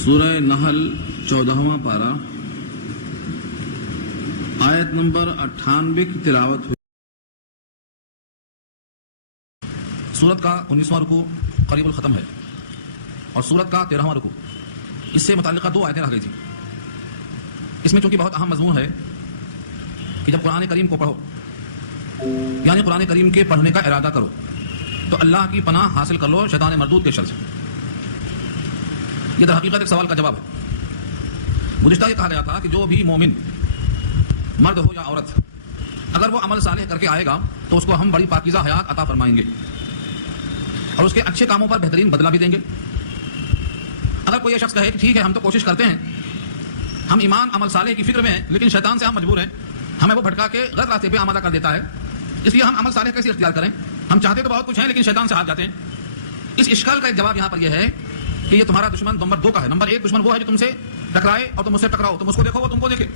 سورہ نحل 14واں پارہ آیت نمبر 98 کی تلاوت ہوئی۔ سورت کا 19واں رکوع قریب الختم ہے اور سورت کا 13واں رکوع، اس سے متعلقہ 2 آیتیں رہ گئی تھیں۔ اس میں چونکہ بہت اہم مضمون ہے کہ جب قرآن کریم کو پڑھو، یعنی قرآن کریم کے پڑھنے کا ارادہ کرو، تو اللہ کی پناہ حاصل کر لو شیطان مردود کے شر سے۔ یہ در حقیقت ایک سوال کا جواب ہے۔ گزشتہ یہ کہا گیا تھا کہ جو بھی مومن مرد ہو یا عورت اگر وہ عمل صالح کر کے آئے گا تو اس کو ہم بڑی پاکیزہ حیات عطا فرمائیں گے اور اس کے اچھے کاموں پر بہترین بدلہ بھی دیں گے۔ اگر کوئی یہ شخص کہے کہ ٹھیک ہے ہم تو کوشش کرتے ہیں، ہم ایمان عمل صالح کی فکر میں ہیں، لیکن شیطان سے ہم مجبور ہیں، ہمیں وہ بھٹکا کے غلط راستے پہ آمادہ کر دیتا ہے، اس لیے ہم عمل صالح کیسے اختیار کریں؟ ہم چاہتے تو بہت کچھ ہیں لیکن شیطان سے ہاتھ جاتے ہیں۔ اس اشکال کا ایک جواب یہاں پر یہ ہے کہ یہ تمہارا دشمن نمبر 2 کا ہے۔ نمبر 1 دشمن وہ ہے جو تم سے ٹکرائے اور تم اس سے ٹکراؤ، تم اس کو دیکھو وہ تم کو دیکھے،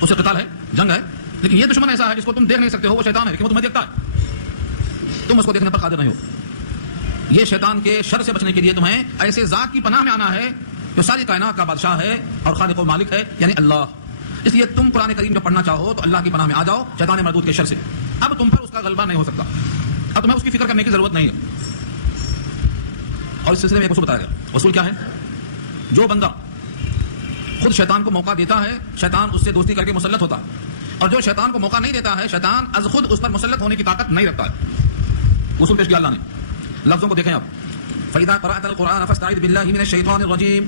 اس سے قتال ہے، جنگ ہے۔ لیکن یہ دشمن ایسا ہے جس کو تم دیکھ نہیں سکتے ہو، وہ شیطان ہے لیکن وہ تمہیں دیکھتا ہے، تم اس کو دیکھنے پر قادر نہیں ہو۔ یہ شیطان کے شر سے بچنے کے لیے تمہیں ایسے ذات کی پناہ میں آنا ہے جو ساری کائنات کا بادشاہ ہے اور خالق و مالک ہے، یعنی اللہ۔ اس لیے تم قرآن کریم جب پڑھنا چاہو تو اللہ کی پناہ میں آ جاؤ شیطان مردود کے شر سے۔ اب تم پر اس کا غلبہ نہیں ہو سکتا، اب تمہیں اس کی فکر کرنے کی ضرورت نہیں ہے۔ اور اس سلسلے میں ایک اصول بتایا گیا۔ اصول کیا ہے؟ جو بندہ خود شیطان کو موقع دیتا ہے، شیطان اس سے دوستی کر کے مسلط ہوتا ہے، اور جو شیطان کو موقع نہیں دیتا ہے، شیطان از خود اس پر مسلط ہونے کی طاقت نہیں رکھتا ہے۔ اصول پیش کیا اللہ نے، لفظوں کو دیکھیں آپ۔ فَإِذَا قَرَأْتَ الْقُرْآنَ فَاسْتَعِذْ بِاللَّهِ مِنَ الشَّيْطَانِ الرَّجِيمِ،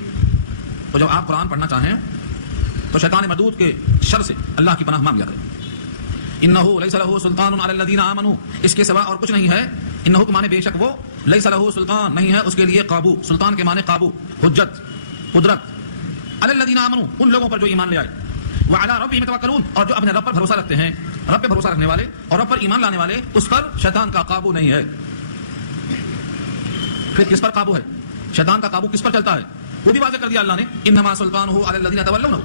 تو جب آپ قرآن پڑھنا چاہیں تو شیطان مردود کے شر سے اللہ کی پناہ مانگ لیا کریں۔ إِنَّهُ لَيْسَ لَهُ سُلْطَانٌ عَلَى الَّذِينَ آمَنُوا، اس کے سوا اور کچھ نہیں ہے۔ انہو کے معنی بے شک وہ، لیس لہ سلطان نہیں ہے اس کے لیے قابو، سلطان کے معنی قابو، حجت، قدرت، علی الذین آمنوا ان لوگوں پر جو ایمان لے آئے، وعلی ربہم یتوکلون اور جو اپنے رب پر بھروسہ رکھتے ہیں، رب پہ بھروسہ رکھنے والے اور رب پر ایمان لانے والے، اس پر شیطان کا قابو نہیں ہے۔ پھر کس پر قابو ہے؟ شیطان کا قابو کس پر چلتا ہے؟ وہ بھی واضح کر دیا اللہ نے، انما سلطانہ علی الذین یتولونہ،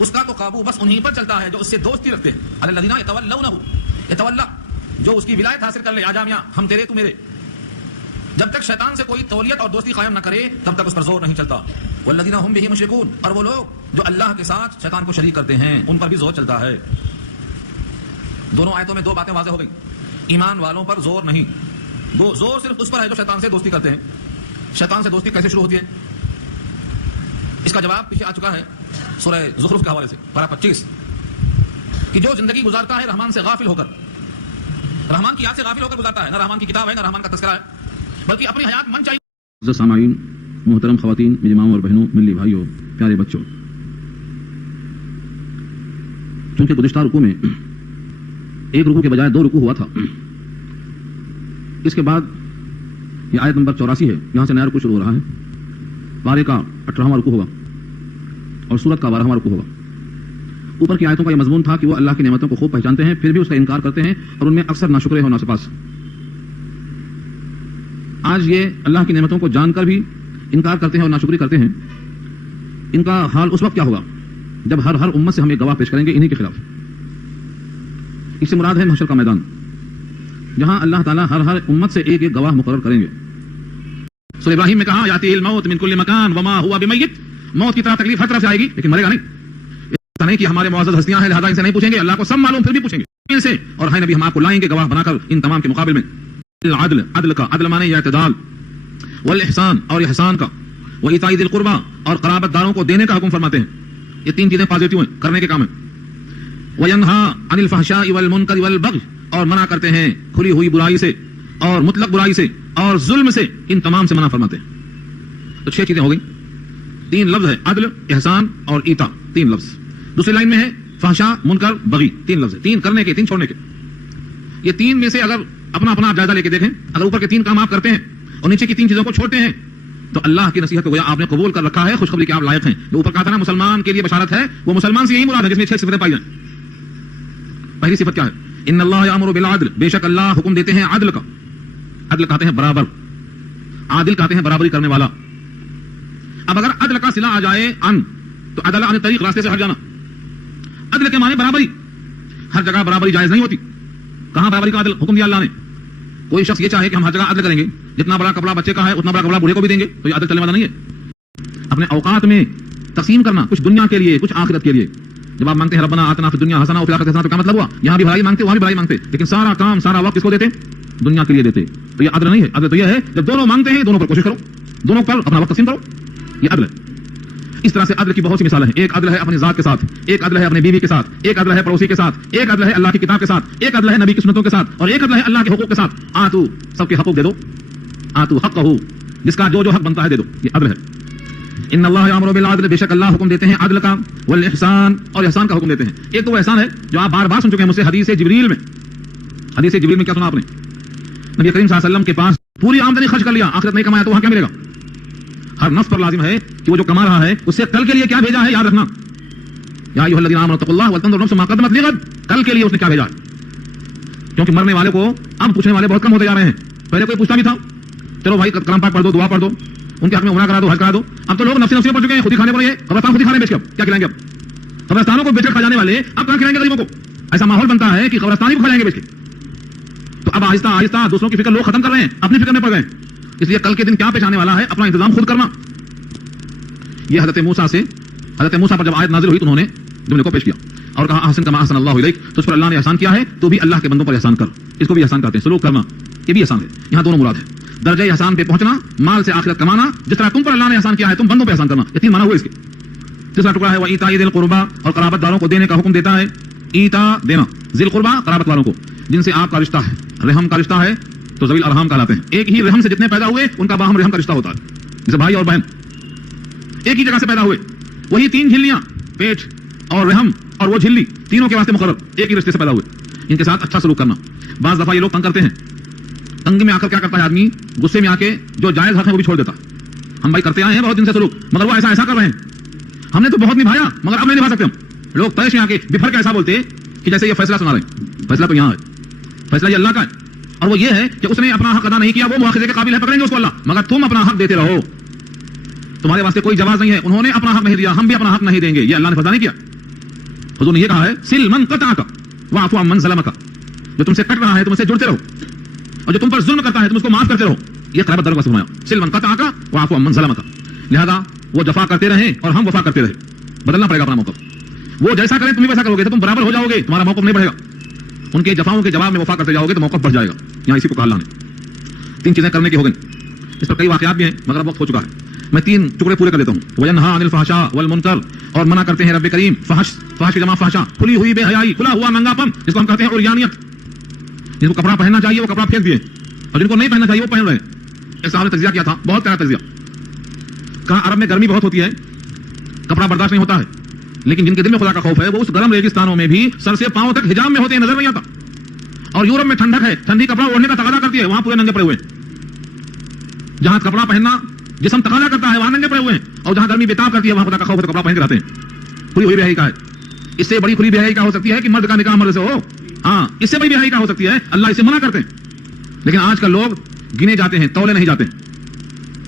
اس کا تو قابو بس انہی پر چلتا ہے جو اس سے دوستی رکھتے ہیں۔ علی الذین یتولونہ، یتولا جو اس کی ولایت حاصل کر لے، آ جا میاں ہم تیرے تو میرے۔ جب تک شیطان سے کوئی تولیت اور دوستی قائم نہ کرے تب تک اس پر زور نہیں چلتا۔ والذین هم به مشرکون، اور وہ لوگ جو اللہ کے ساتھ شیطان کو شریک کرتے ہیں ان پر بھی زور چلتا ہے۔ دونوں آیتوں میں 2 باتیں واضح ہو گئی۔ ایمان والوں پر زور نہیں، زور صرف اس پر ہے جو شیطان سے دوستی کرتے ہیں۔ شیطان سے دوستی کیسے شروع ہوتی ہے؟ اس کا جواب پیچھے آ چکا ہے سورہ زخرف کے حوالے سے، پارہ 25، کہ جو زندگی گزارتا ہے رحمان سے غافل ہو کر، رحمان کی یاد سے غافل ہو کر گزارتا ہے، نہ رحمان کی کتاب ہے نہ رحمان کا تذکرہ ہے، بلکہ اپنی حیات من چاہیے۔ سامعین، محترم خواتین، میری ماں اور بہنوں، ملی بھائیوں، پیارے بچوں، چونکہ گزشتہ رکوع میں 1 رکوع کے بجائے 2 رکوع ہوا تھا، اس کے بعد یہ آیت نمبر 84 ہے، یہاں سے نیا رکوع شروع ہو رہا ہے۔ پارے کا 18واں رکوع ہوگا اور سورت کا 12واں رکوع ہوگا۔ اوپر کی آیتوں کا یہ مضمون تھا کہ وہ اللہ کی نعمتوں کو خوب پہچانتے ہیں، پھر بھی اس کا انکار کرتے ہیں اور ان میں اکثر ناشکرے اور ناسپاس۔ آج یہ اللہ کی نعمتوں کو جان کر بھی انکار کرتے ہیں اور ناشکری کرتے ہیں، ان کا حال اس وقت کیا ہوگا جب ہر امت سے ہم ایک گواہ پیش کریں گے انہی کے خلاف۔ اس سے مراد ہے محشر کا میدان، جہاں اللہ تعالیٰ ہر امت سے ایک گواہ مقرر کریں گے۔ سورہ ابراہیم میں کہا یاتی الموت من کل مکان وما ہوا بمیت، موت کی طرح تکلیف ہر طرف سے آئے گی لیکن مرے گا نہیں۔ اس نہیں کہ ہمارے معزز ہستیاں ہیں لہذا ان سے نہیں پوچھیں گے، اللہ کو سب معلوم پھر بھی پوچھیں گے ان سے، اور ہے نبی ہم آپ کو لائیں گے گواہ بنا کر ان تمام کے مقابل میں۔ العدل، عدل کا عدل مانے اعتدال، والاحسان اور احسان کا، وایتاء ذی القربى اور قرابت داروں کو دینے کا حکم فرماتے ہیں۔ یہ 3 چیزیں پازیٹو ہیں، کرنے کے کام ہیں۔ وینھا عن الفحشاء والمنکر والبغی، اور منع کرتے ہیں کھلی ہوئی برائی سے اور مطلق برائی سے اور ظلم سے، ان تمام سے منع فرماتے ہیں۔ تو 6 چیزیں ہو گئی، 3 لفظ ہے، عدل، احسان اور ایتاء، 3 لفظ۔ دوسری لائن میں ہے فحشاء، منکر، بغی، 3 لفظ ہے، 3 کرنے کے، 3 چھوڑنے کے۔ یہ 3 میں سے اگر اپنا آپ جائزہ لے کے دیکھیں، اگر اوپر کے 3 کام آپ کرتے ہیں اور نیچے کی 3 چیزوں کو چھوڑتے ہیں تو اللہ کی نصیحت کو گویا آپ نے قبول کر رکھا ہے، خوشخبری کے آپ لائق ہیں۔ جو اوپر کہا تھا نا مسلمان کے لیے بشارت ہے، وہ مسلمان سے یہی مراد ہے جس میں 6 صفتیں پائی جائیں۔ پہلی صفت کیا ہے؟ ان اللہ یامر بالعدل، بے شک اللہ حکم دیتے ہیں عدل کا۔ عدل کہتے ہیں برابر، عادل کہتے ہیں برابری کرنے والا۔ اب اگر عدل کا صلہ آ جائے ان، تو عدل عن طریق، راستے سے ہٹ جانا۔ عدل کے معنی برابری، ہر جگہ برابری جائز نہیں ہوتی۔ کہاں برابری کا عدل حکم دیا اللہ نے؟ کوئی شخص یہ چاہے کہ ہم ہر جگہ عدل کریں گے، جتنا بڑا کپڑا بچے کا ہے اتنا بڑا کپڑا بوڑھے کو بھی دیں گے، تو یہ عدل چلنے والا نہیں ہے۔ اپنے اوقات میں تقسیم کرنا، کچھ دنیا کے لیے کچھ آخرت کے لیے. جب آپ مانگتے ہیں ربنا آتنا فی الدنیا حسنہ وفی الآخرۃ حسنہ، تو کیا مطلب ہوا؟ یہاں بھی بھلائی مانگتے وہاں بھی بھلائی مانگتے، لیکن سارا کام سارا وقت کس کو دیتے؟ دنیا کے لیے دیتے. تو یہ عدل نہیں ہے. عدل تو یہ ہے جب دونوں مانگتے ہیں دونوں پر کوشش کرو، دونوں پر اپنا وقت تقسیم کرو، یہ عدل ہے. اس طرح سے عدل کی بہت سی مثالیں ہیں. ایک عدل ہے اپنی ذات کے ساتھ، ایک عدل ہے اپنی بیوی کے ساتھ، ایک عدل ہے پڑوسی کے ساتھ، ایک عدل ہے اللہ کی کتاب کے ساتھ، ایک عدل ہے نبی کی سنتوں کے ساتھ، اور ایک عدل ہے اللہ کے حقوق کے ساتھ. آتو، سب کے حقوق دے دو. آتو حقہ، جس کا جو حق بنتا ہے دے دو، یہ عدل ہے. ان اللہ یامر بالعدل، بے شک اللہ حکم دیتے ہیں عدل کا، والاحسان، اور احسان کا حکم دیتے ہیں. ایک تو وہ احسان ہے جو آپ بار بار سن چکے ہیں مجھ سے حدیث جبریل میں. حدیث جبریل میں کیا سنا آپ نے؟ نبی کریم صلی اللہ علیہ وسلم کے پاس پوری آمدنی خرچ کر لیا، آخرت نہیں کمایا تو وہاں کیا ملے گا؟ ہر نفس پر لازم ہے کہ وہ جو کما رہا ہے اس سے کل کے لیے کیا بھیجا ہے یاد رکھنا. یا ایھا الذین آمنوا اتقوا اللہ ولتنظر نفس ما قدمت لغد، کل کے لیے اس نے کیا بھیجا ہے. کیونکہ مرنے والے کو اب پوچھنے والے بہت کم ہوتے جا رہے ہیں. پہلے کوئی پوچھتا بھی تھا، چلو بھائی کلام پاک پڑھ دو، دعا پڑھ دو، ان کے حق میں عمرہ کرا دو، حج کرا دو. اب تو لوگ نفسی نفسی پڑھ چکے ہیں، خود ہی کھانے پڑ رہے ہیں. قبرستان خود ہی کھانے بیچ کے اب کیا کھلائیں گے؟ اب قبرستانوں کو بیچ کر کھا جانے والے اب کہاں کھلائیں گے غریبوں کو؟ ایسا ماحول بنتا ہے کہ قبرستان ہی کو کھا جائیں گے بیچ کے. تو اب آہستہ آہستہ دوسروں کی فکر لوگ ختم کر رہے ہیں، اپنی فکر میں پڑ گئے. اس لیے کل کے دن کیا پیش آنے والا ہے اپنا انتظام خود کرنا. یہ حضرت موسیٰ پر جب آیت نازل ہوئی تو انہوں نے جملے کو پیش کیا اور کہا احسن کما احسن اللہ الیک، تو اس پر اللہ نے احسان کیا ہے تو بھی اللہ کے بندوں پر احسان کر. اس کو بھی احسان کہتے ہیں، سلوک کرنا، یہ بھی احسان ہے. یہاں دونوں مراد ہے. درجہ احسان پہ پہنچنا، مال سے آخرت کمانا، جس طرح تم پر اللہ نے احسان کیا ہے تم بندوں پہ احسان کرنا. یہ تین معنی ہوئے اس کے. تیسرا ٹکڑا ہے وہ ایتاء ذی القربیٰ، اور قرابت داروں کو دینے کا حکم دیتا ہے. ایتاء دینا، ذی القربیٰ قرابت والوں کو جن سے آپ کا رشتہ ہے. رحم کا رشتہ ہے تو ذوی الارحام کہلاتے ہیں. ایک ہی رحم سے جتنے پیدا ہوئے ان کا باہم رحم کا رشتہ ہوتا ہے، جیسے بھائی اور بہن ایک ہی جگہ سے پیدا ہوئے. وہی تین جھلیاں، پیٹ اور رحم اور وہ جھلی، تینوں کے واسطے مقرر، ایک ہی رشتے سے پیدا ہوئے. ان کے ساتھ اچھا سلوک کرنا. بعض دفعہ یہ لوگ تنگ کرتے ہیں، تنگ میں آ کر کیا کرتا ہے آدمی، غصے میں آ کے جو جائز حق ہے وہ بھی چھوڑ دیتا. ہم بھائی کرتے آئے ہیں بہت دن سے سلوک، مگر وہ ایسا کر رہے ہیں، ہم نے تو بہت نبھایا مگر اب نہیں نبھا سکتے. ہم لوگ پیش میں آ کے بفر کے ایسا بولتے کہ جیسے یہ فیصلہ سنا رہے ہیں. فیصلہ تو یہاں ہے، فیصلہ یہ اللہ کا ہے، اور وہ یہ ہے کہ اس نے اپنا حق ادا نہیں کیا، وہ مواخذے کے قابل ہے، پکڑیں گے اس کو اللہ. مگر تم اپنا حق دیتے رہو، تمہارے واسطے کوئی جواز نہیں ہے. انہوں نے اپنا حق نہیں دیا، ہم بھی اپنا حق نہیں دیں گے. یہ اللہ نے فضا نہیں کیا. حضور نے یہ کہا ہے سل من قطعک واعف عمن ظلمک، جو تم سے کٹ رہا ہے تم سے جڑتے رہو، اور جو تم پر ظلم کرتا ہے تم اس کو معاف کرتے رہو. یہ قرابت داروں کا فرمایا، سل من قطعک واعف عمن ظلمک. لہذا وہ جفا کرتے رہیں اور ہم وفا کرتے رہے. بدلنا پڑے گا اپنا موقف. وہ جیسا کریں تم بھی ویسا کرو گے تو تم برابر ہو جاؤ گے، تمہارا موقف نہیں بڑھے گا. ان کے جفاؤں کے جواب میں وفا کرتے جاؤ گے تو موقف بڑھ جائے گا. یہاں اسی کو کہا اللہ نے. تین چیزیں کرنے کی ہو گئی. اس پر کئی واقعات بھی ہیں مگر وقت ہو چکا ہے. میں تین ٹکڑے پورے کر دیتا ہوں. وینہا عن الفحشاء والمنکر، اور منع کرتے ہیں رب کریم. فحش کی جمع فحشاء، کھلی ہوئی بے حیائی، کھلا ہوا ننگا پن، جس کو ہم کہتے ہیں عریانیت. جن کو کپڑا پہننا چاہیے وہ کپڑا پھینک دیے، اور جن کو نہیں پہننا چاہیے وہ پہن رہے ہیں. ایک صاحب نے تجزیہ کیا تھا، بہت پیارا تجزیہ. کہا عرب میں گرمی بہت ہوتی ہے، کپڑا برداشت نہیں ہوتا ہے، لیکن جن کے دل میں خدا کا خوف ہے وہ اس گرم ریگستانوں میں بھی سر سے پاؤں تک حجاب میں ہوتے ہیں، نظر نہیں آتا. اور یورپ میں ٹھنڈک ہے، ٹھنڈی کپڑا اوڑھنے کا تقاضا کرتی ہے، وہاں پورے ننگے پڑے ہوئے ہیں. جہاں کپڑا پہننا جسم تقاضا کرتا ہے وہاں ننگے پڑے ہوئے ہیں، اور جہاں گرمی بےتاب کرتی ہے وہاں خدا کا خوف ہے تو کپڑا پہن کے رہتے ہیں. کھلی ہوئی بے حیائی کا ہے. اس سے بڑی کھلی بے حیائی کا ہو سکتی ہے کہ مرد کا نکاح مرد سے ہو. ہاں، اس سے بڑی بے حیائی کا ہو سکتی ہے، اللہ اسے منع کرتے ہیں. لیکن آج کل لوگ گنے جاتے ہیں، تولے نہیں جاتے.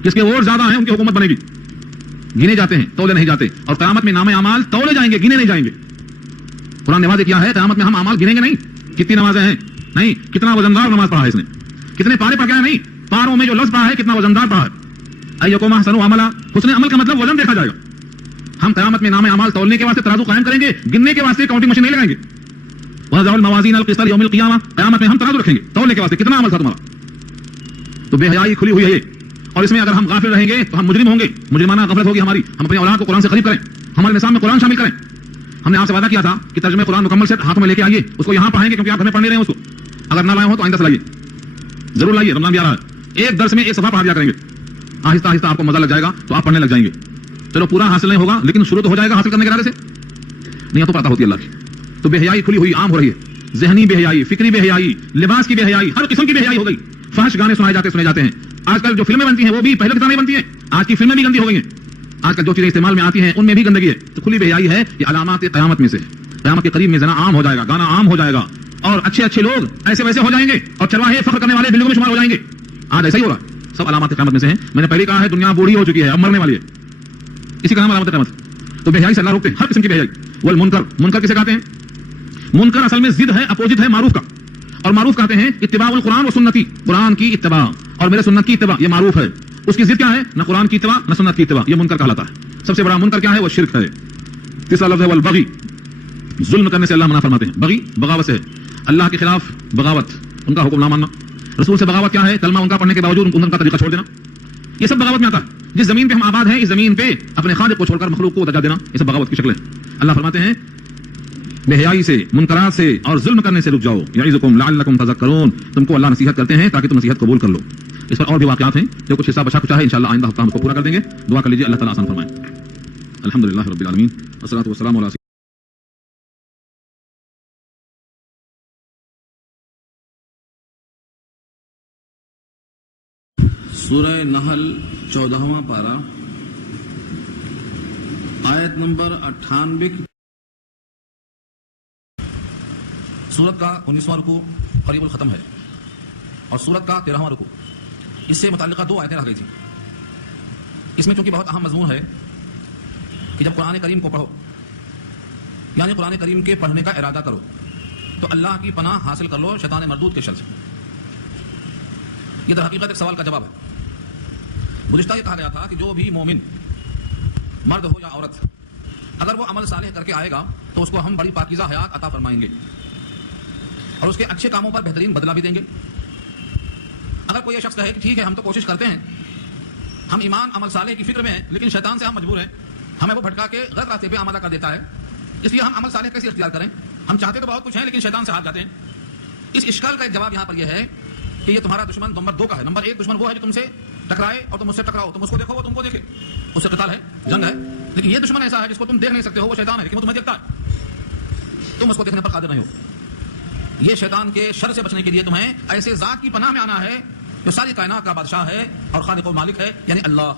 جس کے ووٹ زیادہ ہیں ان کی حکومت بنے گی. گنے جاتے ہیں، تولے نہیں جاتے. اور قیامت میں نام اعمال تولے جائیں گے، گنے نہیں جائیں گے. قرآن نے واضح کیا ہے قیامت میں ہم اعمال گنیں گے نہیں. کتنی نمازیں ہیں نہیں، کتنا وزندار نماز پڑھا ہے اس نے، کتنے پارے پڑھ گیا نہیں، پاروں میں جو لفظ پڑھا ہے کتنا وزندار پڑھا ہے. ایکم احسن عملا، حسن عمل کا مطلب وزن دیکھا جائے گا. ہم قیامت میں نام اعمال تولنے کے واسطے ترازو قائم کریں گے، گننے کے واسطے کاؤنٹنگ مشین نہیں لگائیں گے. وَنَضَعُ الْمَوَازِينَ الْقِسْطَ لِيَوْمِ الْقِيَامَةِ، قیامت میں ہم ترازو رکھیں گے تولنے کے واسطے کتنا عمل تھا تمہارا. تو بے حیائی کھلی ہوئی ہے. اور اس میں اگر ہم غافل رہیں گے تو ہم مجرم ہوں گے. مجرمانہ غفلت ہوگی ہماری. ہم اپنی اولاد کو قرآن سے قریب کریں، ہمارے نصاب میں قرآن شامل کریں. ہم نے آپ سے وعدہ کیا تھا کہ ترجمہ قرآن مکمل سے ہاتھ میں لے کے آئیے، اس کو یہاں پڑھیں گے کیونکہ آپ ہمیں پڑھنے رہے ہیں. اس کو اگر نہ لائے ہو تو آئندہ سے لائیے، ضرور لائیے. رمضان بھی آ رہا ہے، ایک درس میں ایک صفحہ پڑھا دیا کریں گے. آہستہ آہستہ آپ کو مزہ لگ جائے گا تو آپ پڑھنے لگ جائیں گے. چلو پورا حاصل نہیں ہوگا لیکن شروع تو ہو جائے گا حاصل کرنے کے ارادے سے. نہیں تو پتہ ہوتی ہے اللہ کی. تو بے حیائی کھلی ہوئی عام ہو رہی ہے. ذہنی بے حیائی، فکری بے حیائی، لباس کی بے حیائی، ہر قسم کی بے حیائی ہو گئی. فحش گانے سنے جاتے ہیں. آج کل جو فلمیں بنتی ہیں وہ بھی پہلے کی طرح نہیں بنتی ہیں. آج کی فلمیں بھی گندی ہو گئی ہیں. آج کل جو چیزیں استعمال میں آتی ہیں ان میں بھی گندگی ہے. تو کھلی بے حیائی ہے. یہ علامات قیامت میں سے. قیامت کے قریب میں زنا عام ہو جائے گا، گانا عام ہو جائے گا، اور اچھے اچھے لوگ ایسے ویسے ہو جائیں گے، اور چرواہے فخر کرنے والے بلڈنگوں میں شمار ہو جائیں گے. آج ایسا ہی ہو رہا ہے. سب علامات قیامت میں سے ہیں. میں نے پہلے کہا ہے دنیا بوڑھی ہو چکی ہے، اب مرنے والی ہے. اسی کا نام علامات قیامت. تو بے حیائی سے اللہ روکتے ہیں، ہر قسم کی بے حیائی. والمنکر، منکر کسے کہتے ہیں؟ منکر اصل میں ضد ہے، اپوزٹ ہے معروف کا. اور معروف کہتے ہیں اتباع القرآن و سنتی، قرآن کی اتباع اور میرے سنت کی اتباع، یہ معروف ہے. اس کی ضد کیا ہے؟ نہ قرآن کی اتباع نہ سنت کی اتباع. یہ منکر کہلاتا ہے. سب سے بڑا منکر کیا ہے؟ وہ شرک ہے. تیسرا لفظ ہے والبغی. ظلم کرنے سے اللہ منع فرماتے ہیں. بغی بغاوت سے, اللہ کے خلاف بغاوت, ان کا حکم نہ ماننا. رسول سے بغاوت کیا ہے؟ کلمہ ان کا پڑھنے کے باوجود ان کا طریقہ چھوڑ دینا. یہ سب بغاوت میں آتا ہے. جس زمین پہ ہم آباد ہیں اس زمین پہ اپنے خالق کو چھوڑ کر مخلوق کو درجہ دینا, یہ سب بغاوت کی شکل ہے. اللہ فرماتے ہیں بے حیائی سے, منکرات سے اور ظلم کرنے سے رک جاؤ. یعظکم لعلکم تذکرون, تم کو اللہ نصیحت کرتے ہیں تاکہ تم نصیحت قبول کر لو. اس پر اور بھی واقعات ہیں جو کچھ حصہ بچا کچھ ہے, انشاءاللہ آئندہ ہفتہ ہم کو پورا کر دیں گے. دعا کر لیجیے اللہ تعالیٰ آسان فرمائے. الحمدللہ رب العالمین والصلاۃ والسلام علی سورہ نحل 14واں پارہ آیت نمبر 98. سورت کا 19واں رکوع قریب الختم ہے اور سورت کا 13واں رکوع. اس سے متعلقہ 2 آیتیں رہ گئی تھیں. اس میں چونکہ بہت اہم مضمون ہے کہ جب قرآن کریم کو پڑھو, یعنی قرآن کریم کے پڑھنے کا ارادہ کرو, تو اللہ کی پناہ حاصل کر لو شیطان مردود کے شر سے. یہ در حقیقت ایک سوال کا جواب ہے. گزشتہ یہ کہا گیا تھا کہ جو بھی مومن مرد ہو یا عورت اگر وہ عمل صالح کر کے آئے گا تو اس کو ہم بڑی پاکیزہ حیات عطا فرمائیں گے اور اس کے اچھے کاموں پر بہترین بدلہ بھی دیں گے. اگر کوئی یہ شخص کہے کہ ٹھیک ہے ہم تو کوشش کرتے ہیں, ہم ایمان عمل صالح کی فکر میں ہیں, لیکن شیطان سے ہم مجبور ہیں, ہمیں وہ بھٹکا کے غلط راستے پہ آمادہ کر دیتا ہے, اس لیے ہم عمل صالح کیسے اختیار کریں؟ ہم چاہتے تو بہت کچھ ہیں لیکن شیطان سے ہاتھ جاتے ہیں. اس اشکال کا ایک جواب یہاں پر یہ ہے کہ یہ تمہارا دشمن نمبر 2 کا ہے. نمبر 1 دشمن وہ ہے جو تم سے ٹکرائے اور تم اس سے ٹکراؤ, تم اس کو دیکھو وہ تم کو دیکھے, اس سے قتال ہے, جنگ ہے. لیکن یہ دشمن ایسا ہے جس کو تم دیکھ نہیں سکتے ہو, وہ شیطان ہے, لیکن وہ تمہیں دیکھتا ہے, تم اس کو دیکھنے پر قادر نہیں ہو. یہ شیطان کے شر سے بچنے کے لیے تمہیں ایسے ذات کی پناہ میں آنا ہے جو ساری کائنات کا بادشاہ ہے اور خالق و مالک ہے, یعنی اللہ.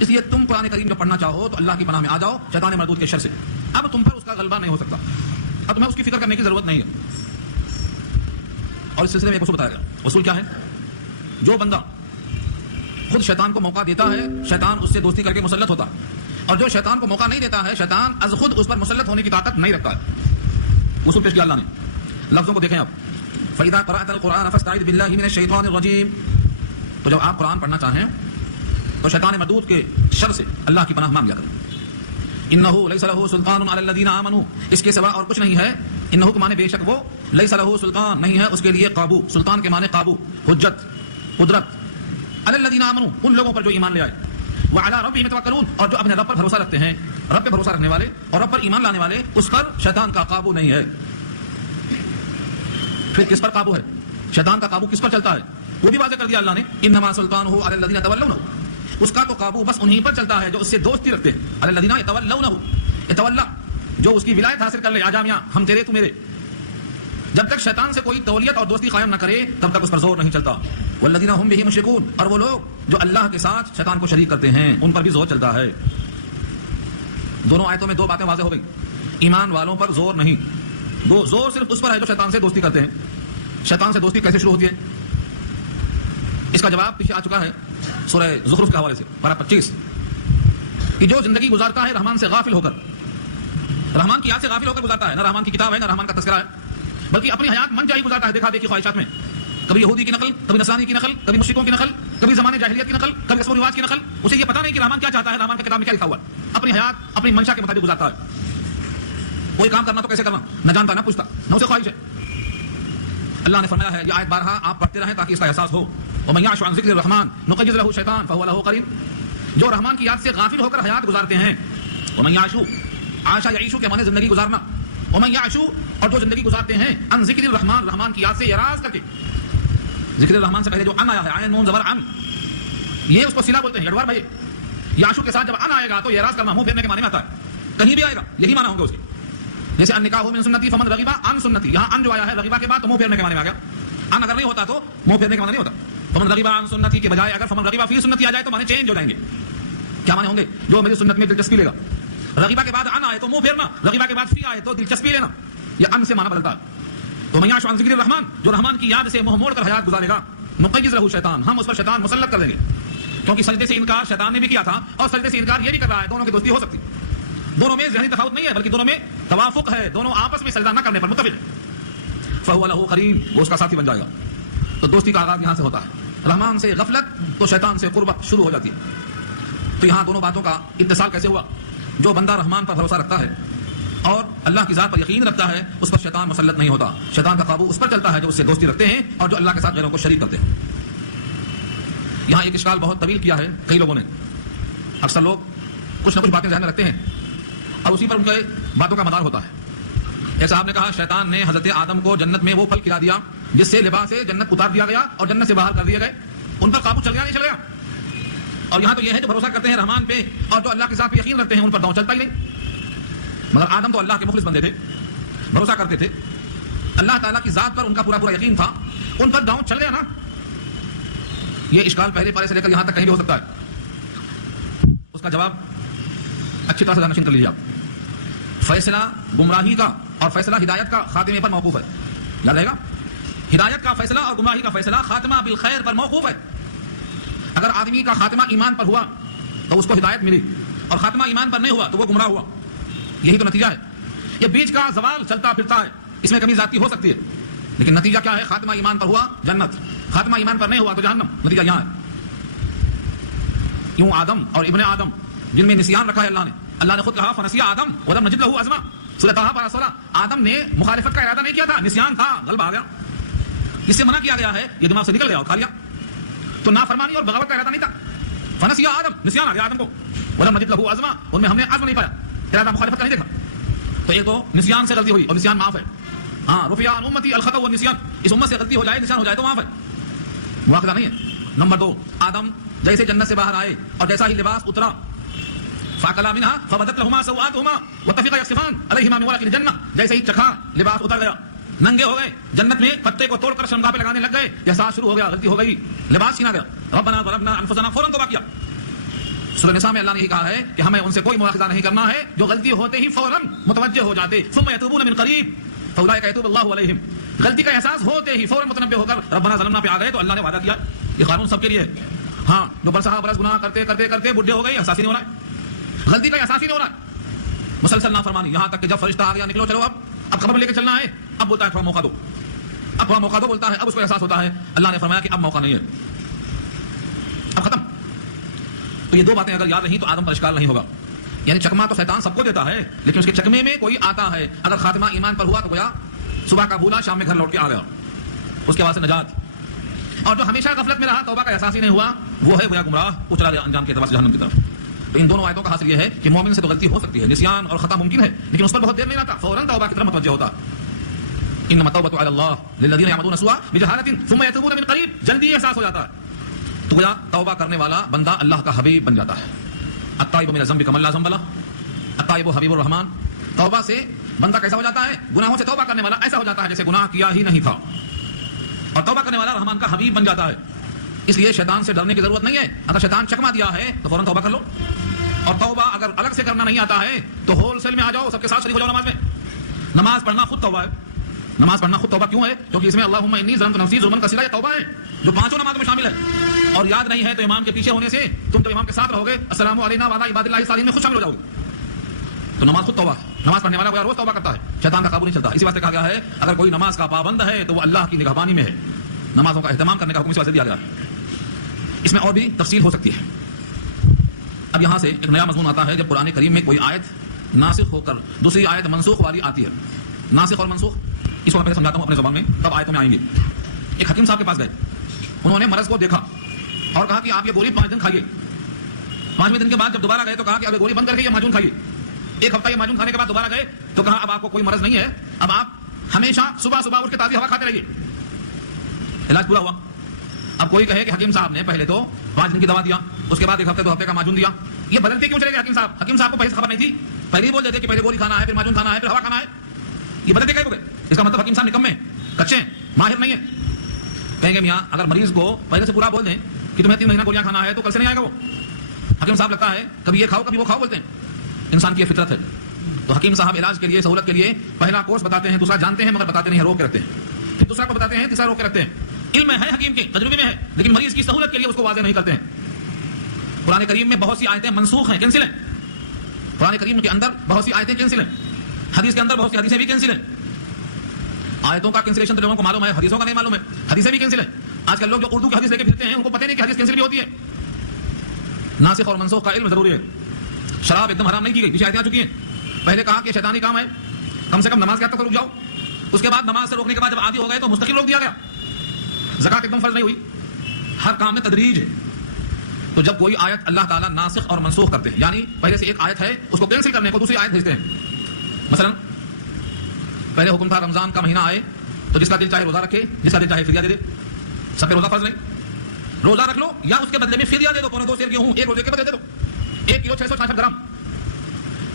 اس لیے تم قرآن کریم جب پڑھنا چاہو تو اللہ کی پناہ میں آ جاؤ شیطان مردود کے شر سے. اب تم پر اس کا غلبہ نہیں ہو سکتا, اب تمہیں اس کی فکر کرنے کی ضرورت نہیں ہے. اور اس سلسلے میں ایک اصول بتایا گیا. اصول کیا ہے؟ جو بندہ خود شیطان کو موقع دیتا ہے شیطان اس سے دوستی کر کے مسلط ہوتا ہے, اور جو شیطان کو موقع نہیں دیتا ہے شیطان از خود اس پر مسلط ہونے کی طاقت نہیں رکھتا ہے. اصول پیش کیا اللہ نے. لفظوں کو دیکھیں آپ. فَإِذَا قَرَأْتَ الْقُرْآنَ فَاسْتَعِذْ بِاللَّهِ مِنَ الشَّيْطَانِ الرَّجِيمِ, تو جب آپ قرآن پڑھنا چاہیں تو شیطان مردود کے شر سے اللہ کی پناہ مانگ لیا کریں. إِنَّهُ لَيْسَ لَهُ سُلْطَانٌ عَلَى الَّذِينَ آمَنُوا, اس کے سوا اور کچھ نہیں ہے. انہو کے معنی بے شک وہ, لیس لہو سلطان نہیں ہے اس کے لیے قابو, سلطان کے معنی قابو, حجت, قدرت, علی الذین آمنوا ان لوگوں پر جو ایمان لے آئے, وعلی ربہم یتوکلون اور جو اپنے رب پر بھروسہ رکھتے ہیں, رب پہ بھروسہ رکھنے والے اور رب پر ایمان لانے والے, اس پر شیطان کا قابو نہیں ہے. پھر کس پر قابو ہے؟ شیطان کا قابو کس پر چلتا ہے وہ بھی واضح کر دیا اللہ نے. انما سلطانہ علی الذین یتولونہ, اس کا تو قابو بس انہی پر چلتا ہے جو اس سے دوستی رکھتے ہیں. علی الذین یتولونہ, یتولا جو اس کی ولایت حاصل کر لے, آجا میاں ہم تیرے تو میرے. جب تک شیطان سے کوئی تولیت اور دوستی قائم نہ کرے تب تک اس پر زور نہیں چلتا. والذین هم بہ مشرکون, اور وہ لوگ جو اللہ کے ساتھ شیطان کو شریک کرتے ہیں ان پر بھی زور چلتا ہے. دونوں آیتوں میں 2 باتیں واضح ہو گئی. ایمان والوں پر زور نہیں, وہ زور صرف اس پر ہے جو شیطان سے دوستی کرتے ہیں. شیطان سے دوستی کیسے شروع ہوتی ہے؟ اس کا جواب پیچھے آ چکا ہے سورہ زخرف کے حوالے سے, پارہ 25, کہ جو زندگی گزارتا ہے رحمان سے غافل ہو کر, رحمان کی یاد سے غافل ہو کر گزارتا ہے, نہ رحمان کی کتاب ہے نہ رحمان کا تذکرہ ہے, بلکہ اپنی حیات من جائی گزارتا ہے دیکھا دیکھی خواہشات میں. کبھی یہودی کی نقل, کبھی نصرانی کی نقل, کبھی مشرکوں کی نقل, کبھی زمانے جاہلیت کی نقل, کبھی رسم و رواج کی نقل. اسے یہ پتہ نہیں کہ رحمان کیا چاہتا ہے, رحمان کی کتاب میں کیا لکھا ہوا ہے. اپنی حیات اپنی منشا کے مطابق گزارتا ہے. کوئی کام کرنا تو کیسے کرنا نہ جانتا نہ پوچھتا, نہ اسے خواہش ہے. اللہ نے فرمایا ہے, یہ آیت بارہا آپ پڑھتے رہیں تاکہ اس کا احساس ہو. وَمَن يَعْشُ عَن ذِكْرِ الرَّحْمَٰنِ نُقَيِّضْ لَهُ شَيْطَانٌ فَهُوَ لَهُ قَرِينٌ, جو رحمان کی یاد سے غافل ہو کر حیات گزارتے ہیں. وَمَن يَعْشُ, عاشا یعیشو کے معنی زندگی گزارنا. وَمَن يَعْشُ, اور جو زندگی گزارتے ہیں عن ذکر الرحمن, رحمان کی یاد سے اعراض کر کے. ذکر الرحمن سے پہلے جو ان آیا ہے, عین نون زبر ان, یہ اس کو صلہ بولتے ہیں, یڈوار بھائی. یعشو کے ساتھ جب ان آئے گا تو اعراض کرنا, منہ پھیرنے کے معنی میں آتا ہے. کہیں بھی آئے گا یہی معنی ہوں گے اس کے. جیسے النکاح من سنتی فمن رغب عن سنتی, یہاں ان جو آیا ہے رغبہ کے بعد تو منہ پھیرنے کے معنی میں آ گیا. ان اگر نہیں ہوتا تو منہ پھیرنے کے معنی نہیں ہوتا. فمن رغب عن سنتی کے بجائے اگر فمن رغب فی سنتی آ جائے تو معنی چینج ہو جائیں گے. کیا معنی ہوں گے؟ جو میری سنت میں دلچسپی لے گا. رغبہ کے بعد ان آئے تو منہ پھیرنا, رغبہ کے بعد فی آئے تو دلچسپی لینا, یہ ان سے معنی بدلتا ہے. تو من یعش عن ذکر الرحمن, جو رحمان کی یاد سے منہ موڑ کر حیات گزارے گا, نقیض لہ شیطان, ہم اس پر شیطان مسلط کر دیں گے. کیونکہ سجدے سے انکار شیطان نے بھی کیا تھا اور سجدے سے انکار یہ بھی کر رہا ہے, دونوں کی دوستی ہو سکتی. دونوں میں ذہنی تفاوت نہیں ہے بلکہ دونوں میں توافق ہے, دونوں آپس میں سجدہ نہ کرنے پر متفق ہے. فہو لہ قرین, وہ اس کا ساتھی بن جائے گا. تو دوستی کا آغاز یہاں سے ہوتا ہے. رحمان سے غفلت تو شیطان سے قربت شروع ہو جاتی ہے. تو یہاں دونوں باتوں کا اتصال کیسے ہوا؟ جو بندہ رحمان پر بھروسہ رکھتا ہے اور اللہ کی ذات پر یقین رکھتا ہے اس پر شیطان مسلط نہیں ہوتا. شیطان کا قابو اس پر چلتا ہے جو اس سے دوستی رکھتے ہیں اور جو اللہ کے ساتھ غیروں کو شریک کرتے ہیں. یہاں ایک اشکال بہت طویل کیا ہے کئی لوگوں نے. اکثر لوگ کچھ نہ کچھ باتیں ذہن میں رکھتے ہیں اور اسی پر ان کے باتوں کا مدار ہوتا ہے. ایک صاحب نے کہا شیطان نے حضرت آدم کو جنت میں وہ پھل کھلا دیا جس سے لباس جنت اتار دیا گیا اور جنت سے باہر کر دیے گئے. ان پر قابو چل گیا نہیں چل گیا؟ اور یہاں تو یہ ہے جو بھروسہ کرتے ہیں رحمان پہ اور جو اللہ کے ساتھ یقین رکھتے ہیں ان پر داؤں چلتا ہی نہیں. مگر آدم تو اللہ کے مخلص بندے تھے, بھروسہ کرتے تھے, اللہ تعالیٰ کی ذات پر ان کا پورا پورا یقین تھا, ان پر داؤں چل گیا نا. یہ اشکال پہلے پارے سے لے کر یہاں تک کہیں بھی ہو سکتا ہے. اس کا جواب اچھی طرح سے نشین کر لیجیے آپ. فیصلہ گمراہی کا اور فیصلہ ہدایت کا خاتمے پر موقوف ہے. یاد رہے گا, ہدایت کا فیصلہ اور گمراہی کا فیصلہ خاتمہ بالخیر پر موقوف ہے. اگر آدمی کا خاتمہ ایمان پر ہوا تو اس کو ہدایت ملی اور خاتمہ ایمان پر نہیں ہوا تو وہ گمراہ ہوا. یہی تو نتیجہ ہے. یہ بیچ کا زوال چلتا پھرتا ہے, اس میں کمی ذاتی ہو سکتی ہے لیکن نتیجہ کیا ہے؟ خاتمہ ایمان پر ہوا جنت, خاتمہ ایمان پر نہیں ہوا تو جہنم. نتیجہ یہاں ہے. یوں آدم اور ابن آدم جن میں نسیان رکھا ہے اللہ نے خود کہا فنسی آدم ولم نجد له عزما. سورہ طہ پارہ 16. آدم نے مخالفت کا ارادہ نہیں کیا تھا, نسیان تھا, غلبہ آ گیا. اس سے منع کیا گیا ہے, یہ دماغ سے نکل گیا اور کھا لیا. تو نافرمانی اور بغاوت کا ارادہ نہیں تھا. فنسی آدم, نسیان آ گیا آدم کو. ولم نجد له عزما, ان میں ہم نے عزم نہیں پایا, ارادہ مخالفت کا نہیں دیکھا. تو ایک تو نسیان سے غلطی ہوئی اور نسیان معاف ہے. ہاں رفیع عن امتی الخطا والنسیان, اس امت سے غلطی ہو جائے نسیان ہو جائے تو معاف ہے, مواخذہ نہیں ہے. نمبر 2, آدم جیسے جنت سے باہر آئے اور جیسا ہی لباس اترا فاکلا منہا فبدت لہما سوآتہما واتفقا یخصفان علیہما من ورق الجنہ, جیسے ہی چکھا لباس اتر گیا, ننگے ہو گئے, جنت میں پتے کو توڑ کر شرمگاہ پہ لگانے لگ گئے. احساس شروع ہو گیا, غلطی ہو گئی, لباس چھینا گیا. ربنا ظلمنا انفسنا, فوراً توبہ کیا. سورہ نساء میں اللہ نے یہ کہا ہے کہ ہمیں ان سے کوئی مواخذہ نہیں کرنا ہے جو غلطی ہوتے ہی فوراً متوجہ ہو جاتے. ثم يتوبون من قریب فاولئک یتوب اللہ علیہم. غلطی کا احساس ہوتے ہی فوراً متنبہ ہو کر ربنا ظلمنا پہ آ گئے تو اللہ نے وعدہ کیا یہ قانون سب کے لیے ہے. ہاں جو برسہ برس گناہ کرتے کرتے کرتے بڈھے ہو گئے, احساس ہی نہیں ہو رہا ہے, غلطی کا احساس ہی نہیں ہو رہا ہے, مسلسل نافرمانی, یہاں تک کہ جب فرشتہ آ گیا نکلو چلو اب خبر لے کے چلنا ہے, اب بولتا ہے تھوڑا موقع دو, اب تھوڑا موقع دو بولتا ہے, اب اس کو احساس ہوتا ہے. اللہ نے فرمایا کہ اب موقع نہیں ہے, اب ختم. تو یہ دو باتیں اگر یاد رہیں تو آدم پر اشکال نہیں ہوگا. یعنی چکما تو شیطان سب کو دیتا ہے لیکن اس کے چکمے میں کوئی آتا ہے. اگر خاتمہ ایمان پر ہوا تو گویا صبح کا بھولا شام میں گھر لوٹ کے آ گیا, اس کے بعد سے نجات. اور جو ہمیشہ غفلت میں رہا, توبہ کا احساس ہی نہیں ہوا, وہ ہے گویا گمراہ, وہ چلا گیا انجام کے اعتبار سے جہنم کی طرف. تو ان دونوں آیتوں کا حاصل یہ ہے کہ مومن سے تو غلطی ہو سکتی ہے, نسیان اور خطا ممکن ہے, لیکن اس پر بہت دیر نہیں رہتا, فوراً توبہ کی طرف متوجہ ہوتا. انما التوبۃ علی اللہ للذین یعملون السوء بجہالۃ ثم یتوبون من قریب, جلدی احساس ہو جاتا ہے. تو گویا توبہ کرنے والا بندہ اللہ کا حبیب بن جاتا ہے. التائب من الذنب کمن لا ذنب لہ, التائب حبیب الرحمن. توبہ سے بندہ کیسا ہو جاتا ہے؟ گناہوں سے توبہ کرنے والا ایسا ہو جاتا ہے جیسے گناہ کیا ہی نہیں تھا, اور توبہ کرنے والا رحمان کا حبیب بن جاتا ہے. اس لیے شیطان سے ڈرنے کی ضرورت نہیں ہے. اگر شیطان چکما دیا ہے تو فوراً توبہ کر لو, اور توبہ اگر الگ سے کرنا نہیں آتا ہے تو ہول سیل میں آ جاؤ, سب کے ساتھ شریک ہو جاؤ نماز میں. نماز پڑھنا خود توبہ ہے. نماز پڑھنا خود توبہ کیوں ہے؟ کیونکہ اس میں اللہم انی ظلمت نفسی ظلما کثیرا, یہ توبہ ہے جو پانچوں نمازوں میں شامل ہے. اور یاد نہیں ہے تو امام کے پیچھے ہونے سے تم تو امام کے ساتھ رہو گے, السلام علینا وعلی عباد اللہ الصالحین میں خود شامل ہو جاؤ گے. تو نماز خود توبہ ہے. نماز پڑھنے والا روز توبہ کرتا ہے, شیطان کا قابو نہیں چلتا. اسی واسطے کہا گیا ہے اگر کوئی نماز کا پابند ہے تو وہ اللہ کی نگہبانی میں ہے. نمازوں کا اہتمام کرنے کا حکم اس واسطے دیا گیا ہے. اس میں اور بھی تفصیل ہو سکتی ہے. اب یہاں سے ایک نیا مضمون آتا ہے جب قرآن کریم میں کوئی آیت ناسخ ہو کر دوسری آیت منسوخ والی آتی ہے. ناسخ اور منسوخ اس کو میں پہلے سمجھاتا ہوں اپنے زبان میں, تب آیتوں میں آئیں گے. ایک حکیم صاحب کے پاس گئے, انہوں نے مرض کو دیکھا اور کہا کہ آپ یہ گولی 5 دن کھائیے. 5ویں دن کے بعد جب دوبارہ گئے تو کہا کہ اب یہ گولی بند کر کے یہ معجون کھائیے. 1 ہفتہ یہ معجون کھانے کے بعد دوبارہ گئے تو کہا اب آپ کو کوئی مرض نہیں ہے, اب آپ ہمیشہ صبح صبح اٹھ کے تازی ہوا کھاتے رہیے. علاج پورا ہوا. اب کوئی کہے کہ حکیم صاحب نے پہلے تو 5 دن کی دوا دیا, اس کے بعد 1 ہفتے 2 ہفتے کا معجون دیا, یہ بدلتے کیوں چلے گئے حکیم صاحب؟ حکیم صاحب کو پہلے خبر نہیں تھی, پہلے ہی بول دیتے کہ پہلے گولی کھانا ہے, پھر معجون کھانا ہے, پھر ہوا کھانا ہے. یہ بدلتے کیوں گئے؟ اس کا مطلب حکیم صاحب نکمے, کچے, ماہر نہیں ہے. کہیں گے میاں اگر مریض کو پہلے سے پورا بول دیں کہ تمہیں 3 مہینہ گولیاں کھانا ہے تو کل سے نہیں آئے گا وہ. حکیم صاحب لگتا ہے کبھی یہ کھاؤ کبھی وہ کھاؤ بولتے ہیں, انسان کی یہ فطرت ہے. تو حکیم صاحب علاج کے لیے سہولت کے لیے پہلا کورس بتاتے ہیں, دوسرا جانتے ہیں مگر بتاتے نہیں, روک کے رکھتے ہیں. پھر دوسرا کو بتاتے ہیں, تیسرا روک کے رکھتے ہیں. علم ہے حکیم کے, تجربے میں ہے, لیکن مریض کی سہولت کے لیے اس کو واضح نہیں کرتے ہیں. قرآن کریم میں بہت سی آیتیں منسوخ ہیں, کینسل ہیں. قرآن کریم کے اندر بہت سی آیتیں کینسل ہیں, حدیث کے اندر بہت سی حدیثیں بھی کینسل ہیں. آیتوں کا کینسلیشن تو لوگوں کو معلوم ہے, حدیثوں کا نہیں معلوم ہے. حدیثیں بھی کینسل ہیں. آج کل لوگ جو اردو کی حدیث لے کے پھرتے ہیں ان کو پتہ نہیں کہ حدیث کینسل بھی ہوتی ہے. ناسخ اور منسوخ کا علم ضروری ہے. شراب ایک دم حرام نہیں کی گئی, پیچھے آیتیں آ چکی ہیں. پہلے کہا کہ شیطانی کام ہے, کم سے کم نماز کے حد تک رک جاؤ. اس کے بعد نماز سے روکنے کے بعد جب عادی ہو گئے تو مستقل روک دیا گیا. زکات ایک دم فرض نہیں ہوئی. ہر کام میں تدریج ہے. تو جب کوئی آیت اللہ تعالیٰ ناسخ اور منسوخ کرتے ہیں, یعنی پہلے سے ایک آیت ہے اس کو کینسل کرنے کو دوسری آیت بھیجتے ہیں. مثلا پہلے حکم تھا رمضان کا مہینہ آئے تو جس کا دل چاہے روزہ رکھے, جس کا دل چاہے فدیہ دے دے. سب پہ روزہ فرض نہیں, روزہ رکھ لو یا اس کے بدلے میں فدیہ دے دو, 2 سیر گیہوں ایک روزے کے بدلے دے دو, 1 کلو 666 گرام.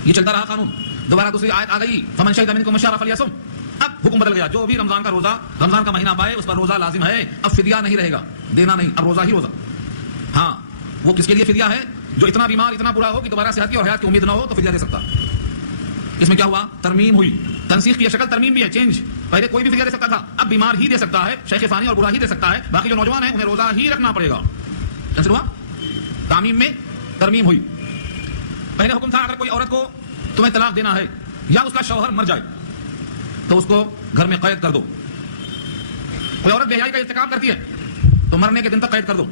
یہ چلتا رہا قانون. دوبارہ دوسری آیت آ گئی, فمن شہد منکم الشہر فلیصم. اب حکم بدل گیا, جو بھی رمضان کا روزہ رمضان کا مہینہ پائے اس پر روزہ لازم ہے. اب فدیہ نہیں رہے گا, دینا نہیں, اب روزہ ہی روزہ. ہاں وہ کس کے لیے فدیہ ہے؟ جو اتنا بیمار اتنا برا ہو کہ دوبارہ صحت کی اور حیات کی امید نہ ہو تو فدیہ دے سکتا. اس میں کیا ہوا؟ ترمیم ہوئی. تنسیخ کی شکل ترمیم بھی ہے, چینج. پہلے کوئی بھی فدیہ دے سکتا تھا, اب بیمار ہی دے سکتا ہے, شیخ فانی اور برا ہی دے سکتا ہے, باقی جو نوجوان ہیں انہیں روزہ ہی رکھنا پڑے گا. کیسے ہوا؟ تعمیم میں ترمیم ہوئی. پہلے حکم تھا اگر کوئی عورت کو تمہیں طلاق دینا ہے یا اس کا شوہر مر جائے تو اس کو گھر میں قید کر دو. کوئی عورت بے حیائی کا ارتکاب کرتی ہے تو مرنے کے دن تک قید کر دو.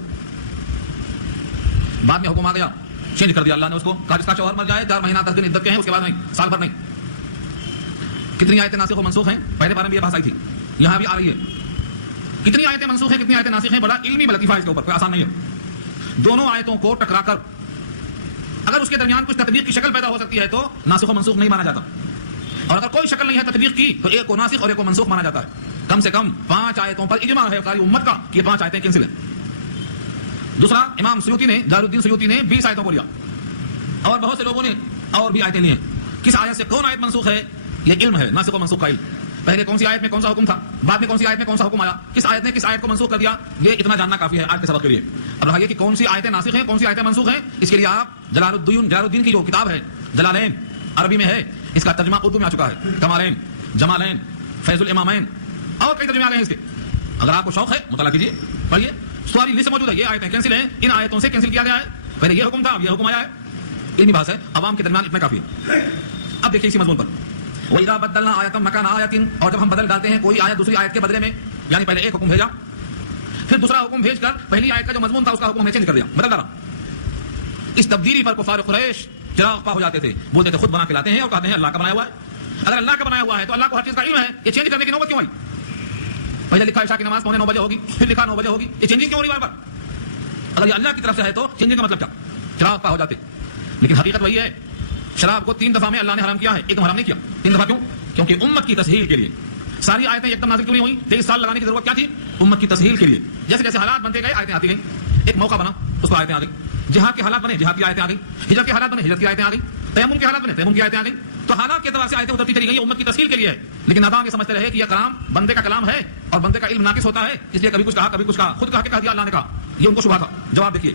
بعد میں حکم آ گیا, چینج کر دیا اللہ نے اس کو, کہا جس کا شوہر مر جائے 4 مہینہ 10 دن عدت کے ہیں, اس کے بعد نہیں, سال بھر نہیں. کتنی آیتیں ناسخ و منسوخ ہیں؟ پہلے بارے میں یہ بحث آئی تھی, یہاں بھی آ رہی ہے. کتنی آیتیں منسوخ ہیں, کتنی آیتیں ناسخ ہیں, بڑا علمی لطیفہ اس کے اوپر, کوئی آسان نہیں ہے. دونوں آیتوں کو ٹکرا کر اگر اس کے درمیان کچھ تطبیق کی شکل پیدا ہو سکتی ہے تو ناسخ و منسوخ نہیں مانا جاتا, اور اگر کوئی شکل نہیں ہے تطبیق کی تو ایک کو ناسخ اور ایک کو منسوخ مانا جاتا ہے. کم سے کم 5 آیتوں پر اجماع ہے ساری امت کا کہ یہ 5 آیتیں کینسل ہیں. دوسرا, امام سیوطی نے, جلال الدین سیوطی نے 20 آیتوں کو لیا, اور بہت سے لوگوں نے اور بھی آیتیں لی ہیں. کس آیت سے کون آیت منسوخ ہے, یہ علم ہے, ناسخ و منسوخ کا علم. پہلے کون سی آیت میں کون سا حکم تھا, بعد میں کون سی آیت میں کون سا حکم آیا, کس آیت نے کس آیت کو منسوخ کر دیا, یہ اتنا جاننا کافی ہے آج کے سبق کے لیے. اب رہا یہ کہ کون سی آیتیں ناسخ ہیں, کون سی آیتیں منسوخ ہیں, اس کے لیے آپ جلال الدین کی جو کتاب ہے جلالین, عربی میں ہے, اس کا ترجمہ اردو میں آ چکا ہے, کمالین, جمالین, فیض الامامین, اور کئی ترجمے آ گئے ہیں اس کے. اگر آپ کو شوق ہے مطالعہ کیجیے, پڑھیے, سواری لسٹ موجود ہے. یہ آیتیں کینسل ہیں, ان آیتوں سے کینسل کیا گیا ہے. پہلے یہ حکم تھا, اب یہ حکم آیا ہے. علمی بحث ہے, عوام کے درمیان اتنا کافی ہے. اب دیکھیے اسی مضمون پر, وَإِذَا بَدَّلْنَا آیَةً مَكَانَ آیَةٍ, اور جب ہم بدل ڈالتے ہیں کوئی آیت دوسری آیت کے بدلے میں, یعنی پہلے ایک حکم بھیجا پھر دوسرا حکم بھیج کر پہلی آیت کا جو مضمون تھا اس کا حکم ہمیں چینج کر دیا, بدل ڈالا. اس تبدیلی پر کفار قریش چراغ پا ہو جاتے تھے, بولتے تھے خود بنا کے لاتے ہیں اور کہتے ہیں اللہ کا بنایا ہوا ہے. اگر اللہ کا بنایا ہوا ہے تو اللہ کو ہر چیز کا علم ہے, یہ چینج کرنے کی نوبت کیوں آئی؟ پہلے لکھا عشاء کی نماز 9:15 بجے ہوگی, پھر لکھا 9 بجے ہوگی, یہ چینجنگ کیوں ہو رہی بار بار؟ اگر یہ اللہ کی طرف سے ہے تو چینجنگ کا مطلب کیا؟ چراغ پا ہو جاتے. لیکن حقیقت وہی ہے, شراب کو 3 دفعہ میں اللہ نے حرام کیا ہے, ایک دم حرام نہیں کیا. 3 دفعہ کیوں؟ کیونکہ امت کی تسہیل کے لیے. ساری آیتیں ایک دم نازل کیوں نہیں ہوئی, 23 سال لگانے کی ضرورت کیا تھی؟ امت کی تسہیل کے لیے. جیسے جیسے حالات بنتے گئے آیتیں آتی گئیں, ایک موقع بنا اس کو آیتیں آ گئی. جہاد کے حالات بنے, جہاد کی آیتیں آ گئی. ہجرت کے حالات بنے, ہجرت کی آیتیں آ گئی. تیمم کے حالات بنے, تیمم کی آیتیں آ گئی. تو حالات کے اعتبار سے آیتیں اترتی چلی گئی, امت کی تسہیل کے لیے ہے. لیکن نادان یہ سمجھتے رہے کہ یہ کلام بندے کا کلام ہے اور بندے کا علم ناقص ہوتا ہے, اس لیے کبھی کچھ کہا کبھی کچھ کہا, خود کہا کہ کہہ دیا اللہ نے کہا. یہ ان کو شبہ تھا. جواب دیکھیے,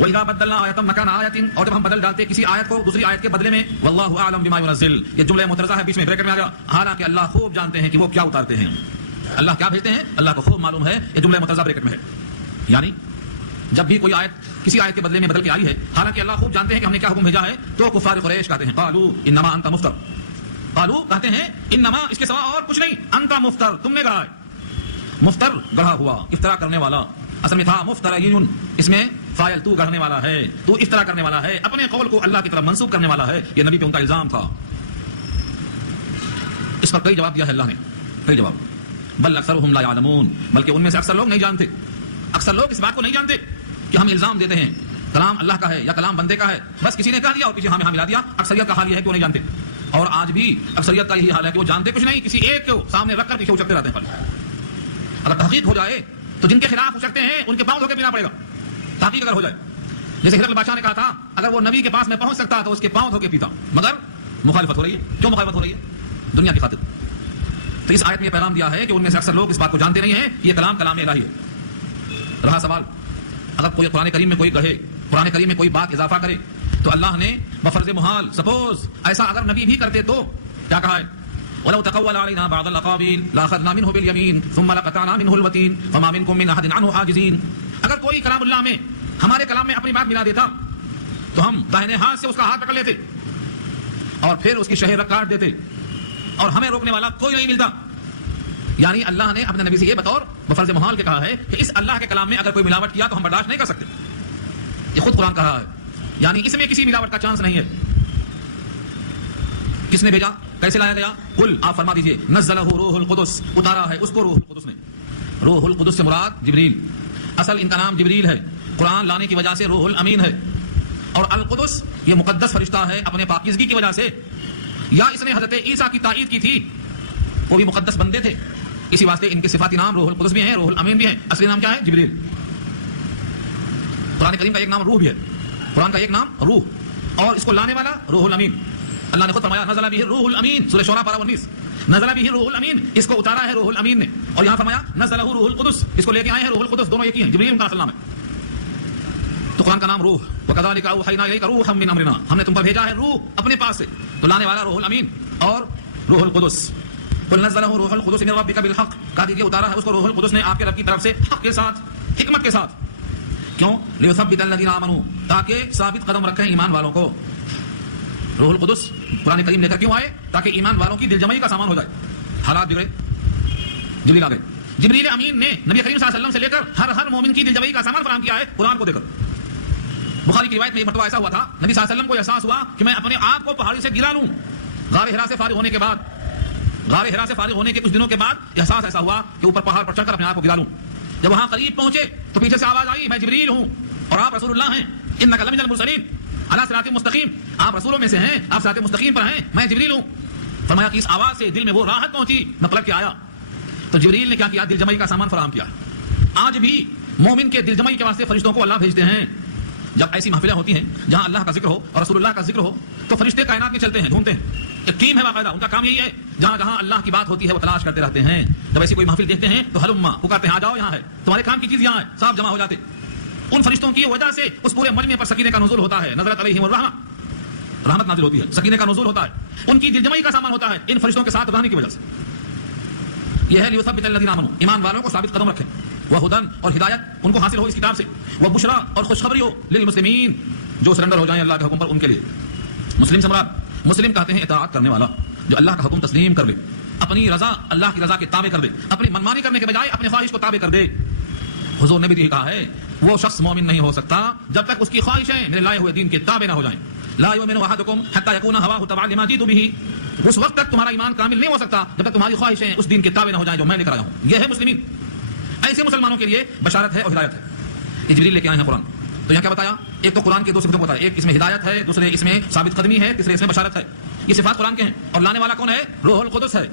وَإِذَا بَدَّلْنَا آیَةً مَكَانَ آیَةٍ, اور جب ہم بدل ڈالتے کسی آیت کو دوسری آیت کے بدلے میں, وَاللَّهُ أَعْلَمُ بِمَا يُنَزِّلُ, یہ جملہ معترضہ ہے, بیچ میں بریکٹ میں آ گیا. حالانکہ اللہ خوب جانتے ہیں کہ وہ کیا اتارتے ہیں. اللہ کیا بھیجتے ہیں اللہ کو خوب معلوم ہے, یہ جملہ معترضہ بریکٹ میں ہے. یعنی جب بھی کوئی آیت کسی آیت کے بدلے میں بدل کے آئی ہے, حالانکہ اللہ خوب جانتے ہیں کہ ہم نے کیا حکم بھیجا ہے, تو کفار قریش کہتے ہیں قالوا انما انت مفتر, قالوا کہتے ہیں انما اس کے سوا اور کچھ نہیں, انت مفتر, تم نے گڑھا ہے. مفتر گڑھا ہوا, افطرا کرنے والا. اصل میں تھا مفترین, اس میں فاعل تو گڑھنے والا ہے, تو افطرا کرنے والا ہے, اپنے قول کو اللہ کی طرف منسوب کرنے والا ہے. یہ نبی پہ ان کا الزام تھا. اس پر کئی جواب دیا ہے اللہ نے, کئی جواب. بل اکثرهم لا يعلمون, بلکہ ان میں سے اکثر لوگ نہیں جانتے. اکثر لوگ اس بات کو نہیں جانتے کہ ہم الزام دیتے ہیں کلام اللہ کا ہے یا کلام بندے کا ہے, بس کسی نے کہہ دیا اور پیچھے ہمیں ملا دیا. اکثریت کا حال یہ ہے کہ وہ نہیں جانتے, اور آج بھی اکثریت کا یہی حال ہے کہ وہ جانتے کچھ نہیں, کسی ایک کو سامنے رکھ کر پیچھے اچکتے رہتے ہیں. اگر تحقیق ہو جائے تو جن کے خلاف اچکتے ہیں ان کے پاؤں دھو کے پینا پڑے گا. تحقیق اگر ہو جائے, جیسے ہرقل بادشاہ نے کہا تھا اگر وہ نبی کے پاس میں پہنچ سکتا تو اس کے پاؤں دھو کے پیتا, مگر مخالفت ہو رہی ہے. کیوں مخالفت ہو رہی ہے؟ دنیا کی خاطر. تو اس آیت میں یہ پیغام دیا ہے کہ ان میں سے اکثر لوگ اس بات کو جانتے نہیں ہیں یہ کلام الہی ہے. رہا سوال, اگر کوئی قرآن کریم میں کوئی کہے, قرآن کریم میں کوئی بات اضافہ کرے, تو اللہ نے بفرض محال, سپوز ایسا اگر نبی بھی کرتے تو کیا کہا ہے؟ وَلَوْ تَقَوَّلَ عَلَيْنَا بَعْضَ الْأَقَاوِيلِ لَأَخَذْنَا مِنْهُ بِالْيَمِينِ ثُمَّ لَقَطَعْنَا مِنْهُ الْوَتِينَ فَمَا مِنْكُمْ مِنْ أَحَدٍ عَنْهُ حَاجِزِينَ. اگر کوئی کلام اللہ میں ہمارے کلام میں اپنی بات ملا دیتا تو ہم داہنے ہاتھ سے اس کا ہاتھ پکڑ لیتے اور پھر اس کی شہرت کاٹ دیتے, اور ہمیں روکنے والا کوئی نہیں ملتا. یعنی اللہ نے اپنے نبی سے یہ بطور بفرض محال کے کہا ہے کہ اس اللہ کے کلام میں اگر کوئی ملاوٹ کیا تو ہم برداشت نہیں کر سکتے. یہ خود قرآن کہا ہے, یعنی اس میں کسی ملاوٹ کا چانس نہیں ہے. کس نے بھیجا, کیسے لایا گیا؟ قل, آپ فرما دیجئے, نزلہ روح القدس, اتارا ہے اس کو روح القدس نے. روح القدس سے مراد جبریل, اصل ان کا نام جبریل ہے, قرآن لانے کی وجہ سے روح الامین ہے. اور القدس یہ مقدس فرشتہ ہے اپنے پاکیزگی کی وجہ سے, یا اس نے حضرت عیسیٰ کی تائید کی تھی, وہ بھی مقدس بندے تھے, اسی واسطے ان کے صفاتی نام روح القدس بھی ہیں, روح الامین بھی ہیں. اصلی نام کیا ہے؟ جبریل. قرآن کریم کا ایک نام روح بھی ہے, قرآن کا ایک نام روح, اور اس کو لانے والا روح الامین. اللہ نے خود فرمایا نزل بہ الروح الامین, سورہ شورى پارہ 19, نزل بہ الروح الامین, اس کو اتارا ہے روح الامین نے. اور یہاں فرمایا نزلہ روح القدس, اس کو لے کے آئے ہیں روح القدس, دونوں ایک ہی ہیں, جبریل ان کا اصل نام ہے. تو قرآن کا نام روح, وکذالک اوحینا الیک روحا من امرنا, ہم نے تم پر بھیجا ہے روح اپنے پاس سے, تو لانے والا روح الامین اور روح القدس. قل نزلہ روح القدس من ربک بالحق, کہا دیجیے اتارا ہے اس کو روح القدس نے آپ کے رب کی طرف سے, حق کے ساتھ, حکمت کے ساتھ. کیوں؟ لیثبت الذین آمنوا, تاکہ ثابت قدم رکھیں ایمان والوں کو. روح القدس قرآن کریم لے کر کیوں آئے؟ تاکہ ایمان والوں کی دلجمعی کا سامان ہو جائے. حالات بگڑے, جبریل آ گئے. جبریل امین نے نبی کریم صلی اللہ علیہ وسلم سے لے کر ہر مومن کی دلجمعی کا سامان فراہم کیا ہے قرآن کو دے کر. بخاری کی روایت میں ایک مرتبہ ایسا ہوا تھا, نبی صلی اللہ علیہ وسلم کو احساس ہوا کہ میں اپنے آپ کو پہاڑی سے گرا لوں. غار حرا سے فارغ ہونے کے بعد, غار حرا سے فارغ ہونے کے کچھ دنوں کے بعد احساس ایسا ہوا کہ اوپر پہاڑ پر چڑھ کر اپنے آپ کو گرا لوں. جب وہاں قریب پہنچے تو پیچھے سے آواز آئی, میں جبریل ہوں اور آپ رسول اللہ ہیں, انک لمن المرسلین علی صراط مستقیم, آپ رسولوں میں سے ہیں, آپ صراط مستقیم پر ہیں, میں جبریل ہوں. فرمایا کہ اس آواز سے دل میں وہ راحت پہنچی, میں پلٹ کے آیا. تو جبریل نے کیا کیا؟ دل جمعی کا سامان فراہم کیا. آج بھی مومن کے دل جمعی کے واسطے فرشتوں کو اللہ بھیجتے ہیں. جب ایسی محفلیں ہوتی ہیں جہاں اللہ کا ذکر ہو اور رسول اللہ کا ذکر ہو, تو فرشتے کائنات میں چلتے ہیں, ڈھونڈتے ہیں. ایک ٹیم ہے باقاعدہ, ان کا کام یہی ہے, جہاں جہاں اللہ کی بات ہوتی ہے وہ تلاش کرتے رہتے ہیں. جب ایسی کوئی محفل دیکھتے ہیں تو ہلما پکارتے ہیں, آ جاؤ, یہاں ہے, تمہارے کام کی چیز یہاں ہے, صاحب جمع ہو جاتے. ان فرشتوں کی وجہ سے اس پورے مجمع پر سکینے کا نزول ہوتا ہے, نزلت علیہم الرحمہ, رحمت نازل ہوتی ہے, سکینے کا نزول ہوتا ہے, ان کی دل جمعی کا سامان ہوتا ہے ان فرشتوں کے ساتھ رہنے کی وجہ سے. یہ ہے لیثبت الذین آمنوا, ایمان والوں کو ثابت قدم رکھیں. وہدن, اور ہدایت ان کو حاصل ہو اس کتاب سے. وبشرا, اور خوشخبری ہو للمسلمین, جو سرنڈر ہو جائیں اللہ کے حکم پر ان کے لیے. مسلم سے مراد, مسلم کہتے ہیں اطاعت کرنے والا, جو اللہ کا حکم تسلیم کر لے, اپنی رضا اللہ کی رضا کے تابع کر دے, اپنی منمانی کرنے کے بجائے اپنی خواہش کو تابع کر دے. حضور نے بھی کہا ہے وہ شخص مومن نہیں ہو سکتا جب تک اس کی خواہشیں میرے لائے ہوئے دین کے تابع نہ ہو جائیں. لا یؤمن احدکم حتی یکون ہواہ تبعا لما جئت بہ, اس وقت تک تمہارا ایمان کامل نہیں ہو سکتا جب تک تمہاری خواہشیں اس دین کے تابع نہ ہو جائیں جو میں لے کر آیا ہوں. یہ ہے مسلمین. ایسے مسلمانوں کے لیے بشارت ہے اور ہدایت ہے. یہ جبریل لے کے آئے ہیں قرآن. تو یہاں کیا بتایا؟ ایک تو قرآن کے دو صفتوں کو بتایا, ایک اس میں ہدایت ہے, دوسرے اس میں ثابت قدمی ہے, تیسرے اس میں بشارت ہے. یہ صفات قرآن کے ہیں. اور لانے والا کون ہے؟ روح القدس ہے,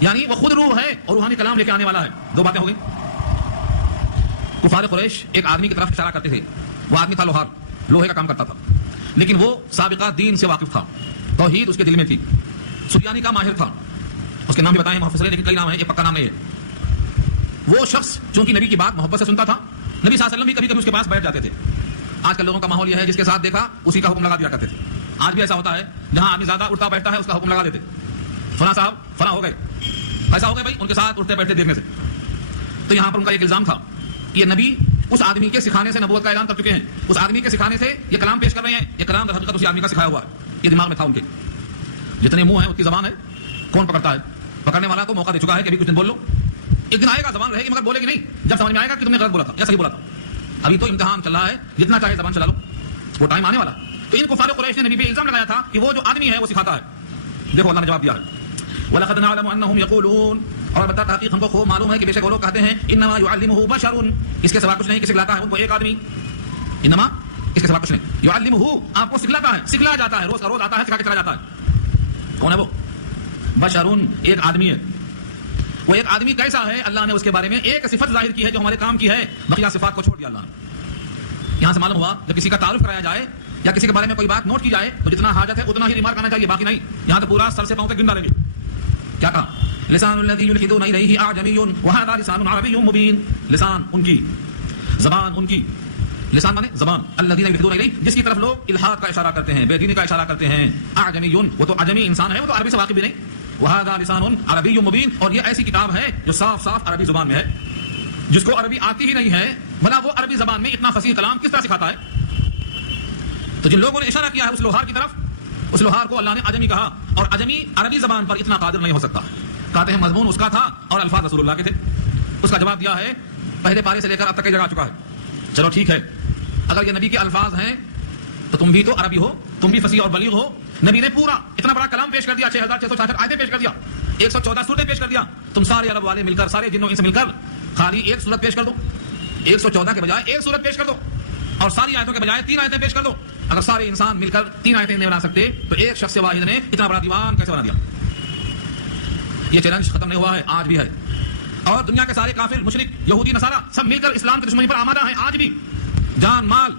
یعنی وہ خود روح ہے اور روحانی کلام لے کے آنے والا ہے. دو باتیں ہو گئی. کفار قریش ایک آدمی کی طرف اشارہ کرتے تھے. وہ آدمی تھا لوہار, لوہے کا کام کرتا تھا, لیکن وہ سابقہ دین سے واقف تھا, توحید اس کے دل میں تھی, سریانی کا ماہر تھا. اس کے نام بھی بتائیں محفوظ ہے, لیکن کئی نام ہیں, یہ پکا نام نہیں ہے. وہ شخص چونکہ نبی کی بات محبت سے سنتا تھا, نبی صلی اللہ علیہ وسلم بھی کبھی کبھی اس کے پاس بیٹھ جاتے تھے. آج کل لوگوں کا ماحول یہ ہے جس کے ساتھ دیکھا اسی کا حکم لگا دیا کرتے تھے. آج بھی ایسا ہوتا ہے, جہاں آدمی زیادہ اٹھتا بیٹھتا ہے اس کا حکم لگا دیتے. فلاں صاحب فلاں ہو گئے, ایسا ہو گئے بھائی ان کے ساتھ اٹھتے بیٹھتے دیکھنے سے. تو یہاں پر ان کا ایک الزام تھا کہ یہ نبی اس آدمی کے سکھانے سے نبوت کا اعلان کر چکے ہیں, اس آدمی کے سکھانے سے یہ کلام پیش کر رہے ہیں. یہ کلام در حقیقت اسی آدمی کا سکھایا ہوا ہے. یہ دماغ میں تھا ان کے. جتنے منہ ہیں اتنی زبان ہے, کون پکڑتا ہے؟ پکڑنے والا کو موقع دے چکا ہے کہ ابھی کچھ دن بول لو, ایک دن آئے گا زبان رہے گی مگر بولے گی نہیں, جب سمجھ میں آئے گا کہ تم نے غلط بولا تھا یا صحیح بولا تھا. ابھی تو امتحان چل رہا ہے, جتنا چاہے زبان چلا لو, وہ ٹائم آنے والا. تو ان کفار قریش نے نبی پہ الزام لگایا تھا کہ وہ جو آدمی ہے وہ سکھاتا ہے. دیکھو اللہ نے جواب دیا ہے, وَلَقَدْ نَعْلَمُ أَنَّهُمْ يَقُولُونَ, اور البتہ تحقیق ہم کو خوب معلوم ہے کہ بے شک وہ لوگ کہتے ہیں انما يعلمه بشر, اس کے سوا کچھ نہیں, کسی لاتا ہے ان کو ایک آدمی. انما, اس کے سوا کچھ نہیں, يعلمه, آپ کو سکھلاتا ہے, سکھلایا جاتا ہے, روز کا روز آتا ہے, سکھا کے چلا جاتا ہے. کون ہے وہ؟ بشر, ایک آدمی ہے. وہ ایک آدمی کیسا ہے؟ اللہ نے اس کے بارے میں ایک صفت ظاہر کی ہے جو ہمارے کام کی ہے, بقیہ صفات کو چھوڑ دیا اللہ نے. یہاں سے معلوم ہوا جب کسی کا تعارف کرایا جائے یا کسی کے بارے میں کوئی بات نوٹ کی جائے تو جتنا حاجت ہے اتنا ہی ریمارک آنا چاہیے, باقی نہیں. یہاں تو پورا سر سے پاؤں تک گن ڈالیں گے. کیا کہا؟ لسان الذی یلحدون الیہ اعجمی وہذا لسان عربی مبین, لسان ان کی, زبان ان کی, لسان مانے زبان, الذین یلحدون الیہ, جس کی طرف لوگ الحاد کا اشارہ کرتے ہیں, بے دینی کا اشارہ کرتے ہیں. اعجمی, وہ تو عجمی انسان ہے, وہ تو عربی سے واقف بھی نہیں. وہذا لسان عربی مبین, اور یہ ایسی کتاب ہے جو صاف صاف عربی زبان میں ہے. جس کو عربی آتی ہی نہیں ہے بھلا وہ عربی زبان میں اتنا فصیح کلام کس طرح سکھاتا ہے؟ تو جن لوگوں نے اشارہ کیا ہے اس لوہار کی طرف, اس لوہار کو اللہ نے عجمی کہا, اور عجمی عربی زبان پر اتنا قادر نہیں ہو سکتا. کہتے ہیں مضمون اس کا تھا اور الفاظ رسول اللہ کے تھے. اس کا جواب دیا ہے پہلے پارے سے لے کر اب تک کئی جگہ آ چکا ہے. چلو ٹھیک ہے, اگر یہ نبی کے الفاظ ہیں تو تم بھی تو عربی ہو, تم بھی فصیح اور بلیغ ہو. نبی نے پورا اتنا بڑا کلام پیش کر دیا, 6666 آیتیں پیش کر دیا, 114 سورتیں پیش کر دیا. تم سارے عرب والے مل کر, سارے جنوں ان سے مل کر خالی ایک سورت پیش کر دو, 114 کے بجائے ایک سورت پیش کر دو, اور ساری آیتوں کے بجائے 3 آیتیں پیش کر دو. اگر سارے انسان مل کر 3 آیتیں نہیں بنا سکتے تو ایک شخص واحد نے اتنا بڑا دیوان کیسے بنا دیا؟ یہ چیلنج ختم نہیں ہوا ہے, آج بھی ہے. اور دنیا کے سارے کافر, مشرک, یہودی, نصارہ سب مل کر اسلام کی دشمنی پر آمادہ ہیں. آج بھی جان مال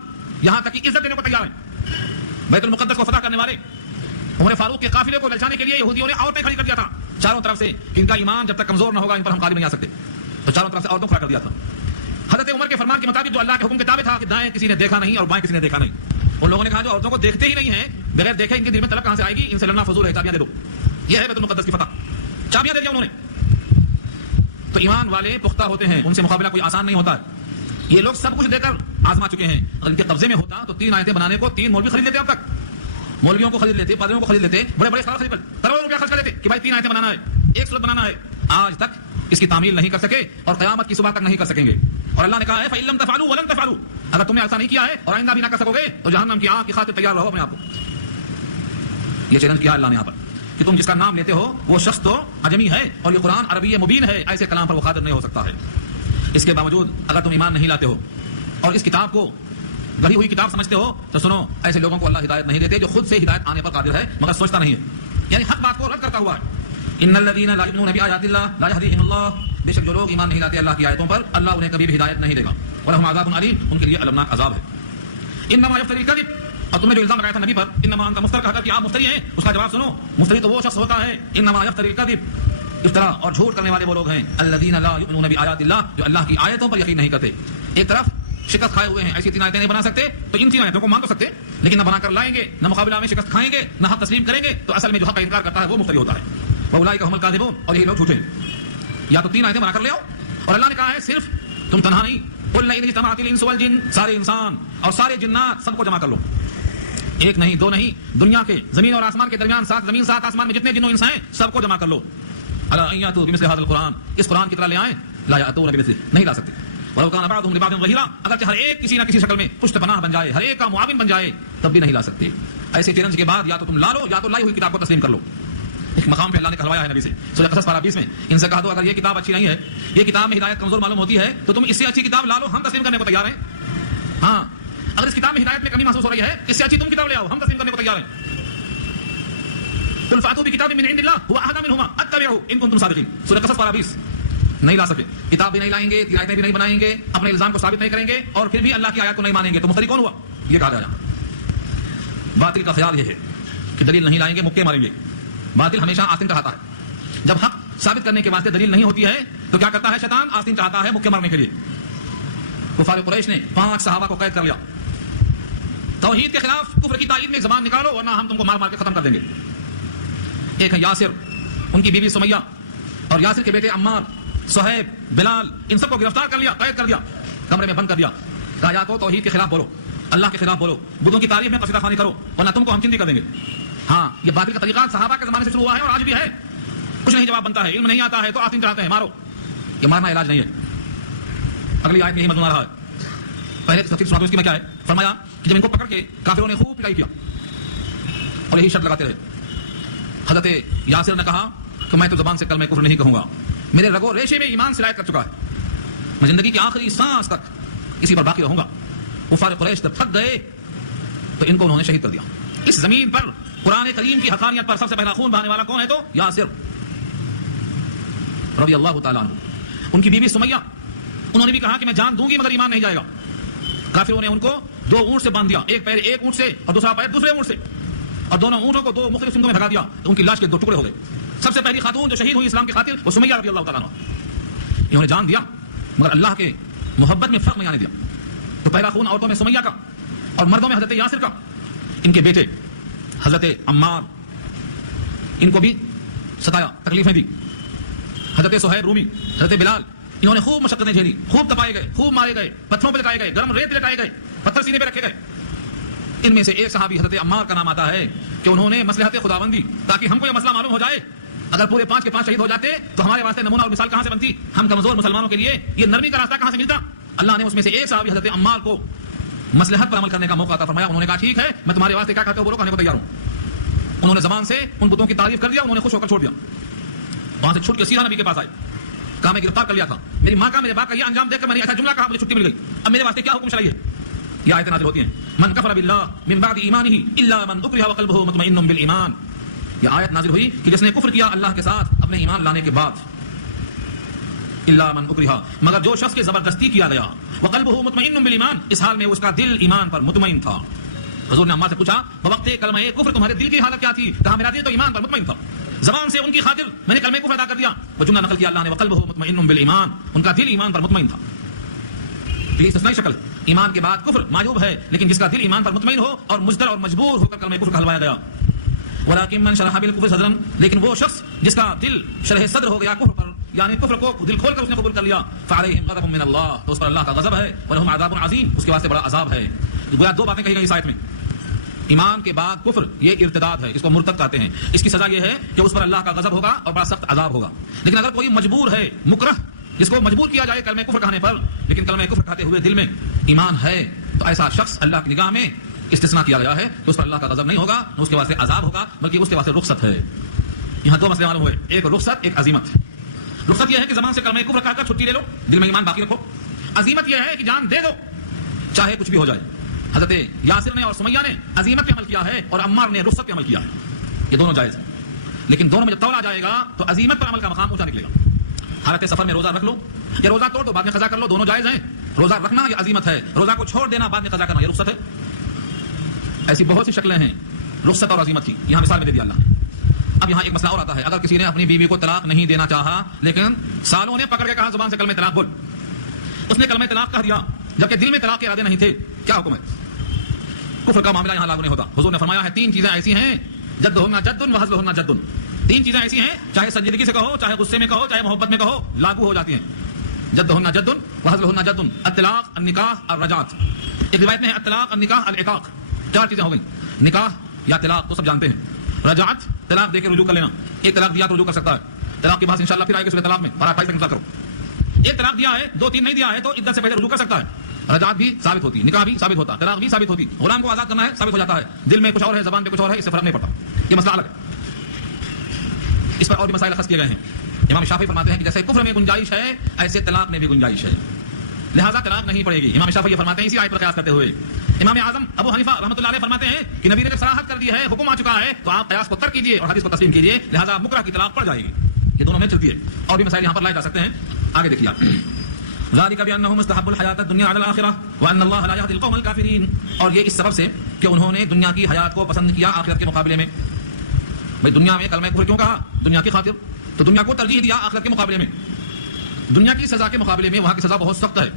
یہاں تک کہ عزت دینے کو تیار ہیں. بیت المقدس کو فتح کرنے والے عمر فاروق کے قافلے کو للچانے کے لیے یہودیوں نے عورتیں کھڑی کر دیا تھا چاروں طرف سے, کہ ان کا ایمان جب تک کمزور نہ ہوگا ان پر ہم غالب نہیں آ سکتے. تو چاروں طرف سے عورتوں کھڑا کر دیا تھا. حضرت عمر کے فرمان کے مطابق جو اللہ کے حکم کے تابع تھا کہ دائیں کسی نے دیکھا نہیں اور بائیں کسی نے دیکھا نہیں. ان لوگوں نے کہا جو عورتوں کو دیکھتے ہی نہیں ہیں, بغیر دیکھے ان کے دل میں طلب کہاں سے آئے گی, ان سے لڑنا فضول ہے, چابیاں دے دو. یہ ہے بیت المقدس کی فتح, چابیاں دے دیا انہوں نے. تو ایمان والے پختہ ہوتے ہیں, ان سے مقابلہ کوئی آسان نہیں ہوتا ہے. یہ لوگ سب کچھ دے کر آزما چکے ہیں. اگر ان کے قبضے میں ہوتا تو 3 آیتیں بنانے کو 3 مولوی خرید لیتے. اب تک مولویوں کو خرید لیتے, پادریوں کو خرید لیتے, بڑے بڑے اسکالر خرید کر کروڑوں روپیہ خرچ کر لیتے کہ بھائی 3 آیتیں بنانا ہے, ایک سورت بنانا ہے. آج تک اس کی تعمیل نہیں کر سکے اور قیامت کی صبح تک نہیں کر سکیں گے. اور اللہ نے کہا ہے فَإِن لَمْ تَفْعَلُوا وَلَن تَفْعَلُوا, اگر تم نے ایسا نہیں کیا ہے اور آئندہ بھی نہ کر سکو گے تو جہنم کی آگ کی خاطر تیار رہو اپنے آپ کو. یہ چیلنج کیا اللہ نے یہاں پر کہ تم جس کا نام لیتے ہو وہ شخص تو عجمی ہے اور یہ قرآن عربی مبین ہے, ایسے کلام پر وہ قادر نہیں ہو سکتا ہے. اس کے باوجود اگر تم ایمان نہیں لاتے ہو اور اس کتاب کو گڑھی ہوئی کتاب سمجھتے ہو تو سنو, ایسے لوگوں کو اللہ ہدایت نہیں دیتے جو خود سے ہدایت آنے پر قادر ہے مگر سوچتا نہیں ہے, یعنی حق بات کو رد کرتا ہوا ہے. ان الذين لا يؤمنون بآيات الله لا يهديهم الله, بے شک جو لوگ ایمان نہیں لاتے اللہ کی آیتوں پر اللہ انہیں کبھی بھی ہدایت نہیں دے گا. ولهم عذاب علیم, ان کے لیے المناک عذاب ہے. انما يفتري الكذب, اور تم نے جو الزام لگایا تھا نبی پر انما انت مفتر, کہا کہ آپ مفتری ہیں, اس کا جواب سنو, مفتری تو وہ شخص ہوتا ہے انما يفتري الكذب, افطرا اور جھوٹ کرنے والے وہ لوگ ہیں الذين لا يؤمنون بآيات الله, جو اللہ کی آیتوں پر یقین نہیں کرتے. ایک طرف شکست کھائے ہوئے ہیں, ایسی 3 آیتیں نہیں بنا سکتے تو ان 3 آیتوں کو مان تو سکتے لیکن نہ بنا کر لائیں گے, نہ مقابلہ میں شکست کھائیں گے, نہ حق تسلیم کریں گے, تو اصل میں جو حق کا انکار کرتا ہے وہ مفتری ہوتا ہے. وَأُولَٰئِكَ هُمُ الْكَاذِبُونَ, اور یہی لوگ جھوٹے ہیں. یا تو 3 آیتیں بنا کر لے آؤ, اور اللہ نے کہا ہے صرف تم تنہا نہیں, قُلْ لَئِنِ اجْتَمَعَتِ الْإِنسُ وَالْجِنُّ, سارے انسان اور سارے جنات سب کو جمع کر لو, ایک نہیں دو نہیں, دنیا کے زمین اور آسمان کے درمیان 7 زمین 7 آسمان میں جتنے جنوں انس ہیں سب کو جمع کر لو. أَلَا أَن يَأْتُوا بِمِثْلِ هَٰذَا الْقُرْآنِ, اس قرآن کی طرح لے آئیں, لَا يَأْتُونَ بِمِثْلِهِ, نہیں لا سکتے. وَلَوْ كَانَ بَعْضُهُمْ لِبَعْضٍ ظَهِيرًا, اگرچہ ہر ایک کسی نہ کسی شکل میں پشت پناہ بن جائے, ہر ایک کا معاون بن جائے, تب بھی نہیں لا سکتے. ایسے چیلنج کے بعد یا تو تم لا لو یا تو لائی ہوئی کتاب کو تسلیم کر لو. ایک مقام پہ اللہ نے کہلوایا ہے نبی سے, سورہ قصص پارہ 20 میں, ان سے کہا دو اگر یہ کتاب اچھی نہیں ہے, یہ کتاب میں ہدایت کمزور معلوم ہوتی ہے تو تم اس سے اچھی کتاب لا لو, ہم تسلیم کرنے کو تیار ہیں. ہاں اگر اس کتاب میں ہدایت میں کمی محسوس ہو رہی ہے, اس سے اچھی تم کتاب لے آؤ, ہم تسلیم کرنے کو تیار ہیں. قل فاتوا بکتاب من عند اللہ هو اهدى منهما اتبعوه ان كنتم صادقین, سورہ قصص پارہ 20. نہیں لا سکے, کتاب بھی نہیں لائیں گے, 3 آیتیں بھی نہیں بنائیں گے, اپنے الزام کو ثابت نہیں کریں گے اور پھر بھی اللہ کی آیات کو نہیں مانیں گے, تو مفتری کون ہوا؟ یہ کہا گیا. باطل کا خیال یہ ہے کہ دلیل نہیں لائیں گے مکے ماریں گے. باطل ہمیشہ آستین چڑھاتا ہے. جب حق ثابت کرنے کے واسطے دلیل نہیں ہوتی ہے تو کیا کرتا ہے شیطان؟ آستین چڑھاتا ہے مکے مارنے کے لیے. کفار قریش نے 5 صحابہ کو قید کر لیا. توحید کے خلاف کفر کی تائید میں زبان نکالو ورنہ ہم تم کو مار مار کے ختم کر دیں گے. ایک ہے یاسر, ان کی بیوی سمیہ اور یاسر کے بیٹے عمار, صہیب, بلال, ان سب کو گرفتار کر لیا, قید کر دیا, کمرے میں بند کر دیا. کہا یا تو توحید کے خلاف بولو, اللہ کے خلاف بولو, بتوں کی تعریف میں قصیدہ خوانی کرو ورنہ تم کو ہم چندی کر دیں گے. ہاں یہ باطل کا طریقہ صحابہ کے زمانے سے شروع ہوا ہے اور آج بھی ہے. کچھ نہیں جواب بنتا ہے, علم نہیں آتا ہے تو آستین چڑھاتے ہیں, مارو. یہ مارنا علاج نہیں ہے. اگلی آیت میں یہی مضمون آ رہا ہے. پہلے تفصیل سنا دو اس کی میں کیا ہے. فرمایا کہ جب ان کو پکڑ کے کافروں نے خوب پٹائی کیا اور یہی شرط لگاتے رہے. حضرت یاسر نے کہا کہ میں تو زبان سے کلمہ کفر نہیں کہوں گا, میرے رگو ریشے میں ایمان سرایت کر چکا ہے, میں زندگی کی آخری سانس تک اسی پر باقی رہوں گا. کفار قریش جب تھک گئے تو ان کو انہوں نے شہید کر دیا. اس زمین پر قرآن کریم کی حقانیت پر سب سے پہلا خون بہانے والا کون ہے تو یاسر رضی اللہ تعالیٰ عنہ. ان کی بیوی سمیہ, انہوں نے بھی کہا کہ میں جان دوں گی مگر ایمان نہیں جائے گا. کافروں نے ان کو 2 اونٹ سے باندھ دیا, ایک پیر ایک اونٹ سے اور دوسرا پیر دوسرے اونٹ سے, اور دونوں اونٹوں کو 2 مختلف سمتوں میں بھگا دیا. تو ان کی لاش کے 2 ٹکڑے ہو گئے. سب سے پہلی خاتون جو شہید ہوئی اسلام کی خاطر وہ سمیہ رضی اللہ تعالیٰ عنہ. انہوں نے جان دیا مگر اللہ کے محبت میں فرق نہیں آنے دیا. تو پہلا خون عورتوں میں سمیہ کا اور مردوں میں حضرت یاسر کا. ان کے بیٹے حضرت عمار, ان کو بھی ستایا, تکلیفیں دی. حضرت صہیب رومی, حضرت بلال, انہوں نے خوب مشقتیں جھیلی, خوب تپائے گئے, خوب مارے گئے, پتھروں پہ لٹائے گئے, گرم ریت پہ لٹائے گئے, پتھر سینے پہ رکھے گئے. ان میں سے ایک صحابی حضرت عمار کا نام آتا ہے کہ انہوں نے مصلحت خداوندی تاکہ ہم کو یہ مسئلہ معلوم ہو جائے اگر پورے 5 کے 5 شہید ہو جاتے تو ہمارے واسطے نمونہ اور مثال کہاں سے بنتی؟ ہم کمزور مسلمانوں کے لیے یہ نرمی کا راستہ کہاں سے ملتا؟ اللہ نے اس میں سے ایک صحابی حضرت عمار کو مصلحت پر عمل کرنے کا موقع عطا فرمایا. انہوں نے کہا ٹھیک ہے میں تمہارے واسطے کیا کہتے ہو بولو کہنے کو تیار ہوں. انہوں نے زبان سے ان بتوں کی تعریف کر دیا, انہوں نے خوش ہو کر چھوڑ دیا. وہاں سے چھوٹ کے سیدھا نبی کے پاس آئے, کہا میں گرفتار کر لیا تھا, میری ماں کا میرے باپ کا یہ انجام دیکھ کر میں نے ایسا جملہ کہا, مجھے چھٹی مل گئی, اب میرے واسطے کیا حکم چلائیے. یہ آیتیں نازل ہوتی ہیں من کفر باللہ من بعد ایمانہ الا من اکرہ وقلبہ مطمئن بالایمان. یہ آیت نازل ہوئی کہ جس نے کفر کیا اللہ کے ساتھ اپنے ایمان لانے کے بعد, الا من اکرہ, مگر جو شخص کے زبردستی کیا گیا, وقلبہ مطمئن بالایمان, اس حال میں اس کا دل ایمان پر مطمئن تھا. حضور نے عمار سے پوچھا بوقت کلمہ کفر تمہارے دل کی حالت کیا تھی؟ کہا میرا دل تو ایمان پر مطمئن تھا, زبان سے ان کی خاطر میں نے کلمہ کفر ادا کر دیا. وہ جملہ نقل کیا اللہ نے وقلبہ مطمئن بالایمان, ان کا دل ایمان پر مطمئن تھا. یہ استثنائی شکل, ایمان کے بعد کفر معیوب ہے, لیکن جس کا دل ایمان پر مطمئن ہو اور مجبر اور مجبور ہو کر کلمہ کفر کہلوایا گیا. ولکن من شرح بالکفر صدرا, لیکن وہ شخص جس کا دل شرح صدر ہو گیا کفر پر, یعنی کفر کو دل کھول کر اس نے قبول کر لیا, فعلیہم غضب من اللہ, تو اس پر اللہ کا غضب ہے, ولہم عذاب عظیم, اس کے واسطے بڑا عذاب ہے. گویا دو باتیں کہی گئی اس آیت میں. ایمان کے بعد کفر یہ ارتداد ہے, اس کو مرتد کہتے ہیں. اس کی سزا یہ ہے کہ اس پر اللہ کا غضب ہوگا اور بڑا سخت عذاب ہوگا. لیکن اگر کوئی مجبور ہے, مکرہ, جس کو مجبور کیا جائے کلمہ کفر کہنے پر, لیکن کلمہ کفر کہتے ہوئے دل میں ایمان ہے, تو ایسا شخص اللہ کی نگاہ میں استثناء کیا گیا ہے کہ اس پر اللہ کا غضب نہیں ہوگا, نہ اس کے واسطے عذاب ہوگا, بلکہ اس کے واسطے رخصت ہے. یہاں دو مسئلے معلوم ہوئے, ایک رخصت, ایک عزیمت. رخصت یہ ہے کہ زبان سے کلمہ کفر کہہ کر چھٹی لے لو, دل میں ایمان باقی رکھو. عزیمت یہ ہے کہ جان دے دو چاہے کچھ بھی ہو جائے. حضرت یاسر نے اور سمیہ نے عزیمت پہ عمل کیا ہے اور عمار نے رخصت پہ عمل کیا ہے. یہ دونوں جائز ہیں, لیکن دونوں میں جب توڑا جائے گا تو عزیمت پر عمل کا مقام اونچا نکلے گا. حالت سفر میں روزہ رکھ لو یا روزہ توڑ دو بعد میں قضا کر لو, دونوں جائز ہیں. روزہ رکھنا یہ عزیمت ہے, روزہ کو چھوڑ دینا بعد میں قضا کرنا یہ رخصت ہے. ایسی بہت سی شکلیں ہیں رخصت اور عزیمت کی, یہاں مثال میں دے دیا اللہ. اب یہاں ایک مسئلہ اور آتا ہے, اگر کسی نے اپنی بیوی کو طلاق نہیں دینا چاہا, لیکن سالوں نے پکڑ کے کہا زبان سے کلمہ طلاق بول, اس نے کلمہ طلاق کہہ دیا جبکہ دل میں طلاق کے ارادے نہیں تھے, کیا حکم ہے؟ کفر کا معاملہ یہاں لاگو نہیں ہوتا. حضور نے فرمایا ہے 3 چیزیں ایسی ہیں, جدہن جد وہزلہن جد, 3 چیزیں ایسی ہیں چاہے سنجیدگی سے کہو, چاہے غصے میں کہو, چاہے محبت میں کہو, لاگو ہو جاتی ہیں. جدہن جد وہزلہن جد, الطلاق, النکاح, الرجعت. ایک روایت میں ہے الطلاق, النکاح, العتاق. 4 چیزیں ہو گئیں. نکاح یا طلاق تو سب جانتے ہیں, رجعت طلاق دے کے رجوع کر لینا, ایک طلاق دیا تو رجوع کر سکتا ہے, طلاق کے بعد انشاءاللہ پھر آئے گا سورۃ طلاق میں 28 تک انتظار کرو. ایک طلاق دیا ہے, 2-3 نہیں دیا ہے تو عدت سے پہلے رجوع کر سکتا ہے. رجعت بھی ثابت ہوتی, نکاح بھی ثابت ہوتا, طلاق بھی ثابت ہوتی. غلام کو آزاد کرنا ہے ثابت ہو جاتا ہے, دل میں کچھ اور ہے, زبان پہ کچھ اور ہے, اس سے فرق نہیں پڑتا. یہ مسئلہ الگ ہے, اس پر اور بھی مسائل خاص کیے گئے ہیں. امام شافعی فرماتے ہیں کہ جیسے کفر میں گنجائش ہے ایسے طلاق میں بھی گنجائش ہے, لہذا طلاق نہیں پڑے گی. امام شافعی فرماتے ہیں اسی آیت پر قیاس کرتے ہوئے. امام اعظم ابو حنیفہ رحمۃ اللہ علیہ فرماتے ہیں کہ نبی نے جب صراحت کر دی ہے, حکم آ چکا ہے, تو آپ قیاس کو ترک کیجیے اور حدیث کو تسلیم کیجیے, لہذا مکرہ کی طلاق پڑ جائے گی. یہ دونوں میں چلتی ہے. اور بھی مسائل یہاں پر لائے جا سکتے ہیں, آگے دیکھیے آپ. ذالک بانہم استحبوا الحیاۃ الدنیا علی الآخرہ وان اللہ لا یہدی القوم الکافرین, اور یہ اس سبب سے کہ انہوں نے دنیا کی حیات کو پسند کیا آخرت کے مقابلے میں. بھئی دنیا میں کلمہ کفر کیوں کہا؟ دنیا کی خاطر, تو دنیا کو ترجیح دیا آخرت کے مقابلے میں. دنیا کی سزا کے مقابلے میں وہاں کی سزا بہت سخت ہے,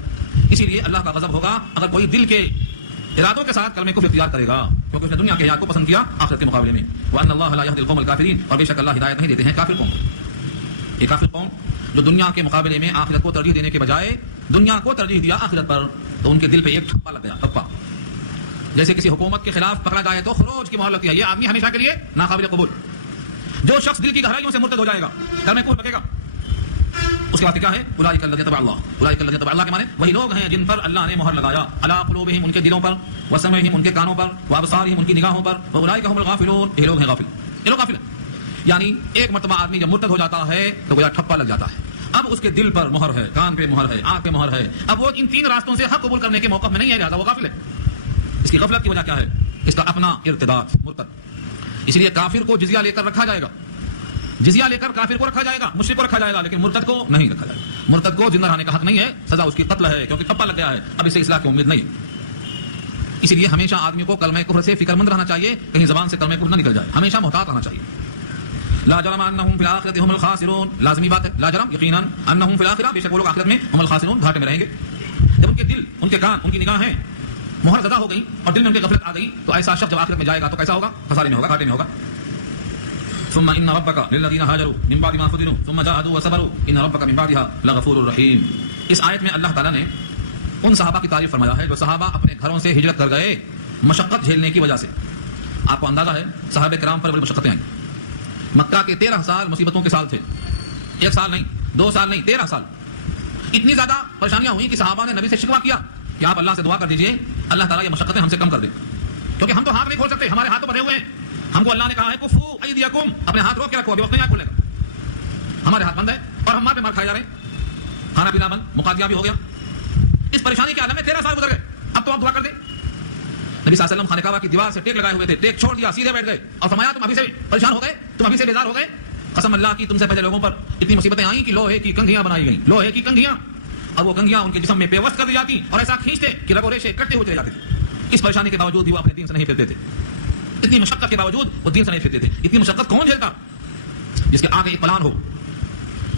اسی لیے اللہ کا غضب ہوگا اگر کوئی دل کے ارادوں کے ساتھ کلمہ کفر اختیار کرے گا, کیونکہ اس نے دنیا کی حیات کو پسند کیا آخرت کے مقابلے میں. وان اللہ لا یہدی القوم الکافرین, اور بے شک اللہ ہدایت نہیں دیتے ہیں کافر قوم. یہ کافر قوم جو دنیا کے مقابلے میں آخرت کو ترجیح دینے کے بجائے دنیا کو ترجیح دیا آخرت پر, تو ان کے دل پہ ایک ٹھپا لگ گیا, ٹھپا. جیسے کسی حکومت کے خلاف پکڑا جائے تو خروج کی مہر لگتی ہے, یہ آدمی ہمیشہ کے لیے ناقابل قبول. جو شخص دل کی گہرائیوں سے مرتد ہو جائے گا, کلمہ کفر پکے گا, اس کے بعد کیا ہے؟ اولئک الذین تبع اللہ, اولئک الذین تبع اللہ کے معنی وہی لوگ ہیں جن پر اللہ نے مہر لگایا, علی قلوبہم ان کے دلوں پر, وسمعہم ان کے کانوں پر, وابصارہم ان کی نگاہوں پر, واولئک هم الغافلون, یہ لوگ ہیں غافل. یہ لوگ غافل ہیں. یعنی ایک مرتبہ آدمی جب مرتد ہو جاتا ہے تو گویا ٹھپا لگ جاتا ہے. اب اس کے دل پر مہر ہے, کان پہ مہر ہے, آنکھ پہ مہر ہے, اب وہ ان 3 راستوں سے حق قبول کرنے کے موقف میں نہیں ہے, لہذا وہ غافل ہے. اس کی غفلت کی وجہ کیا ہے؟ اس کا اپنا ارتداد, مرتد. اس لیے کافر کو جزیہ لے کر رکھا جائے گا, جزیہ لے کر کافر کو رکھا جائے گا, مشرک کو رکھا جائے گا, لیکن مرتد کو نہیں رکھا جائے گا. مرتد کو زندہ رہنے کا حق نہیں ہے, سزا اس کی قتل ہے, کیونکہ ٹھپا لگ گیا ہے, اب اسے اصلاح کی امید نہیں. اسی لیے ہمیشہ آدمی کو کلمہ کفر سے فکر مند رہنا چاہیے, کہیں زبان سے کلمہ کفر نہ نکل جائے, ہمیشہ محتاط رہنا چاہیے. لا جرم انہم فی الآخرۃ هم الخاسرون, لازمی بات ہے, لا جرم یقینا انہم فی الآخرۃ, بے شک وہ لوگ آخرت میں هم الخاسرون, گھاٹے میں رہیں گے. جب ان کے دل, ان کے کان, ان کی نگاہیں مہر زدہ ہو گئی اور دل میں ان کی غفلت آ گئی, تو ایسا شخص جب آخرت میں جائے گا تو کیسا ہوگا؟ خسارے میں ہوگا, گھاٹے میں ہوگا. ثم ان ربک للذین هاجروا من بعد ما فتنوا ثم جاهدوا وصبروا ان ربک من بعدها لغفور رحیم. اس آیت میں اللہ تعالیٰ نے ان صحابہ کی تعریف فرمایا ہے جو صحابہ اپنے گھروں سے ہجرت کر گئے مشقت جھیلنے کی وجہ سے. آپ کو اندازہ ہے صحابہ کرام پر بڑی مشقتیں آئیں, مکہ کے 13 سال مصیبتوں کے سال تھے. 1 سال نہیں, 2 سال نہیں, 13 سال. اتنی زیادہ پریشانیاں ہوئی کہ صحابہ نے نبی سے شکوہ کیا کہ آپ اللہ سے دعا کر دیجئے اللہ تعالیٰ یہ مشقتیں ہم سے کم کر دے, کیونکہ ہم تو ہاتھ نہیں کھول سکتے, ہمارے ہاتھ تو بندھے ہوئے ہیں. ہم کو اللہ نے کہا ہے کفو ایدیکم, اپنے ہاتھ روک کے رکھو, ابھی وقت نہیں کھولے گا. ہمارے ہاتھ بند ہے اور ہم مار پہ مار کھائے جا رہے ہیں, کھانا پینا بند, مقادیہ بھی ہو گیا. اس پریشانی کے عالم میں 13 سال گزر گئے. اب تو آپ دعا کر دیں. نبی صلی اللہ علیہ وسلم خانہ کعبہ کی دیوار سے ٹیک لگائے ہوئے تھے, ٹیک چھوڑ دیا, سیدھے بیٹھ گئے اور فرمایا تم ابھی سے پریشان ہو گئے, تم ابھی سے بیزار ہو گئے. قسم اللہ کی تم سے پہلے لوگوں پر اتنی مصیبتیں آئیں کہ لوہے کی کنگھیاں بنائی گئیں, لوہے کی کنگھیاں, اور وہ کنگھیاں ان کے جسم میں پیوست کر دی جاتی اور ایسا کھینچتے کہ رگ و ریشے کٹتے ہوئے چلے جاتے تھے. اس پریشانی کے باوجود بھی وہ اپنے دین سے نہیں پھرتے تھے. اتنی مشقت کے باوجود وہ دین سے نہیں پھرتے تھے. اتنی مشقت کون جھیلتا جس کے آگے ایک پلان ہو.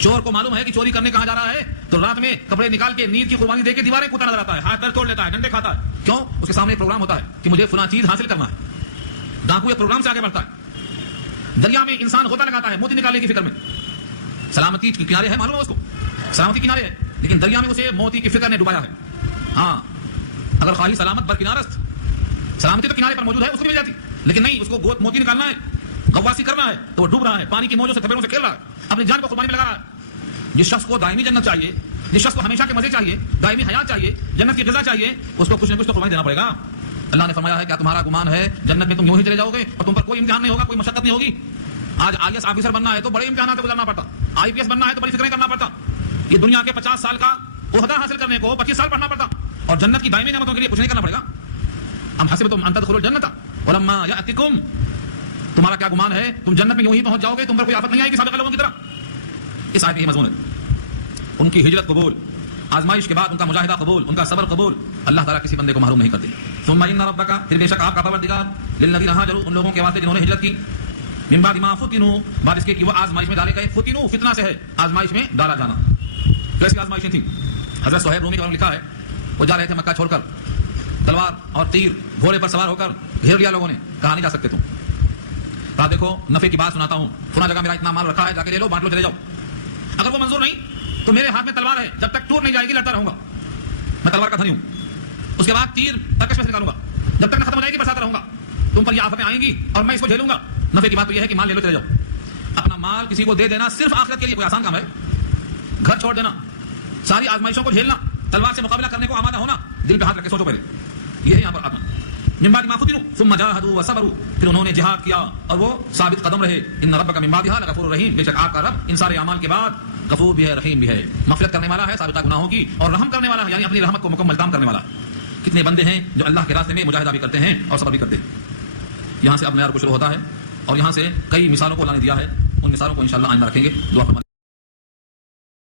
چور کو معلوم ہے کہ چوری کرنے کہاں جا رہا ہے تو رات میں کپڑے نکال کے نیند کی قربانی دے کے دیواریں کوتا نظر آتا ہے, ہاتھ پیر توڑ لیتا ہے, ڈنڈے کھاتا ہے. کیوں؟ اس کے سامنے ایک پروگرام ہوتا ہے کہ مجھے فلاں چیز حاصل کرنا ہے. ڈاکو ایک پروگرام سے آگے بڑھتا ہے. دریا میں انسان غوطہ لگاتا ہے موتی نکالنے کی فکر میں. سلامتی کے کنارے ہے, معلوم ہے اس کو سلامتی کنارے ہے, لیکن دریا میں اسے موتی کی فکر نے ڈبایا ہے. ہاں, اگر خواہی سلامت برکنارست, سلامتی تو کنارے پر موجود ہے, اس کو مل جاتی, لیکن نہیں, اس کو گوت موتی نکالنا ہے, غواصی کرنا ہے تو وہ ڈوب رہا ہے, پانی کی موجوں سے تھپیڑوں سے کھیل رہا ہے, اپنی جان کو قربانی میں لگا رہا ہے. جس شخص کو دائمی جنت چاہیے, جس شخص کو ہمیشہ کے مزے چاہیے, دائمی حیات چاہیے, جنت کی غذا چاہیے, اس کو کچھ نہ کچھ تو قربانی دینا پڑے گا. اللہ نے فرمایا ہے کیا تمہارا گمان ہے جنت میں تم یوں ہی چلے جاؤ گے اور تم پر کوئی امتحان نہیں ہوگا, کوئی مشقت نہیں ہوگی. آج IAS آفیسر بننا ہے تو بڑے امتحانات سے گزرنا پڑتا, IPS بننا ہے تو بڑی فکریں کرنا پڑتا, یہ دنیا کے 50 سال کا عہدہ حاصل کرنے کو 25 سال پڑھنا پڑتا, اور جنت کی دائمی نعمتوں کے لیے کچھ نہیں کرنا پڑے گا. ام حسبتم ان تدخلوا الجنۃ ولما یاتکم, تمہارا کیا گمان ہے تم جنت میں یوں ہی پہنچ جاؤ گے, تم پر کوئی آفت نہیں آئے گی سابقہ لوگوں کی طرح. اس آیت کی مضمون ہے ان کی ہجرت قبول, آزمائش کے بعد ان کا مجاہدہ قبول, ان کا صبر قبول. اللہ تعالیٰ کسی بندے کو محروم نہیں کرتے. ثم ان ربک, پھر بے شک آپ کا پروردگار, للذین ہاجروا, ان لوگوں کے واسطے جنہوں نے ہجرت کی, من بعد ما فتنوا, بعد اس کے کہ وہ آزمائش میں ڈالے گئے. فتنوا فتنہ سے ہے, آزمائش میں ڈالا جانا. کیسی آزمائشیں تھیں؟ حضرت صہیب رومی نے لکھا ہے وہ جا رہے تھے مکہ چھوڑ کر, تلوار اور تیر گھوڑے پر سوار ہو کر گھیر لیا لوگوں نے, کہا نہیں جا سکتے تم. کہا دیکھو نفع کی بات سناتا ہوں, فلاں جگہ میرا اتنا مال رکھا ہے, جا کے لے لو, بانٹ لو, چلے جاؤ. اگر وہ منظور نہیں تو میرے ہاتھ میں تلوار ہے, جب تک ٹور نہیں جائے گی لڑتا رہوں گا, میں تلوار کا دھنی ہوں. اس کے بعد تیر ترکش میں سے نکالوں گا, جب تک نہ ختم ہو جائے گی برساتا رہوں گا. تم پر یہ آفتیں آئیں گی اور میں اس کو جھیلوں گا. نفع کی بات تو یہ ہے کہ مال لے لو, چلے جاؤ. اپنا مال کسی کو دے دینا صرف آخرت کے لیے کوئی آسان کام ہے. گھر چھوڑ دینا, ساری آزمائشوں کو جھیلنا, تلوار سے مقابلہ کرنے کو آمادہ ہونا, دل پہ ہاتھ رکھ کے سوچو پہلے. یہ ہے یہاں پر آتما. من بعد ما فتنوا ثم جاهدوا وصبروا, پھر انہوں نے جہاد کیا اور وہ ثابت قدم رہے. ان ربک من بعدها لغفور رحیم, بے شک آپ کا رب ان سارے اعمال کے بعد غفور بھی ہے, رحیم بھی ہے, مغفرت کرنے والا ہے سابقہ گناہوں کی, اور رحم کرنے والا ہے, یعنی اپنی رحمت کو مکمل کام کرنے والا ہے. کتنے بندے ہیں جو اللہ کے راستے میں مجاہدہ بھی کرتے ہیں اور صبر بھی کرتے ہیں. یہاں سے اب نیا رکو شروع ہوتا ہے اور یہاں سے کئی مثالوں کو اللہ نے دیا ہے, ان مثالوں کو انشاءاللہ آئندہ رکھیں گے. دعا فرمائیں.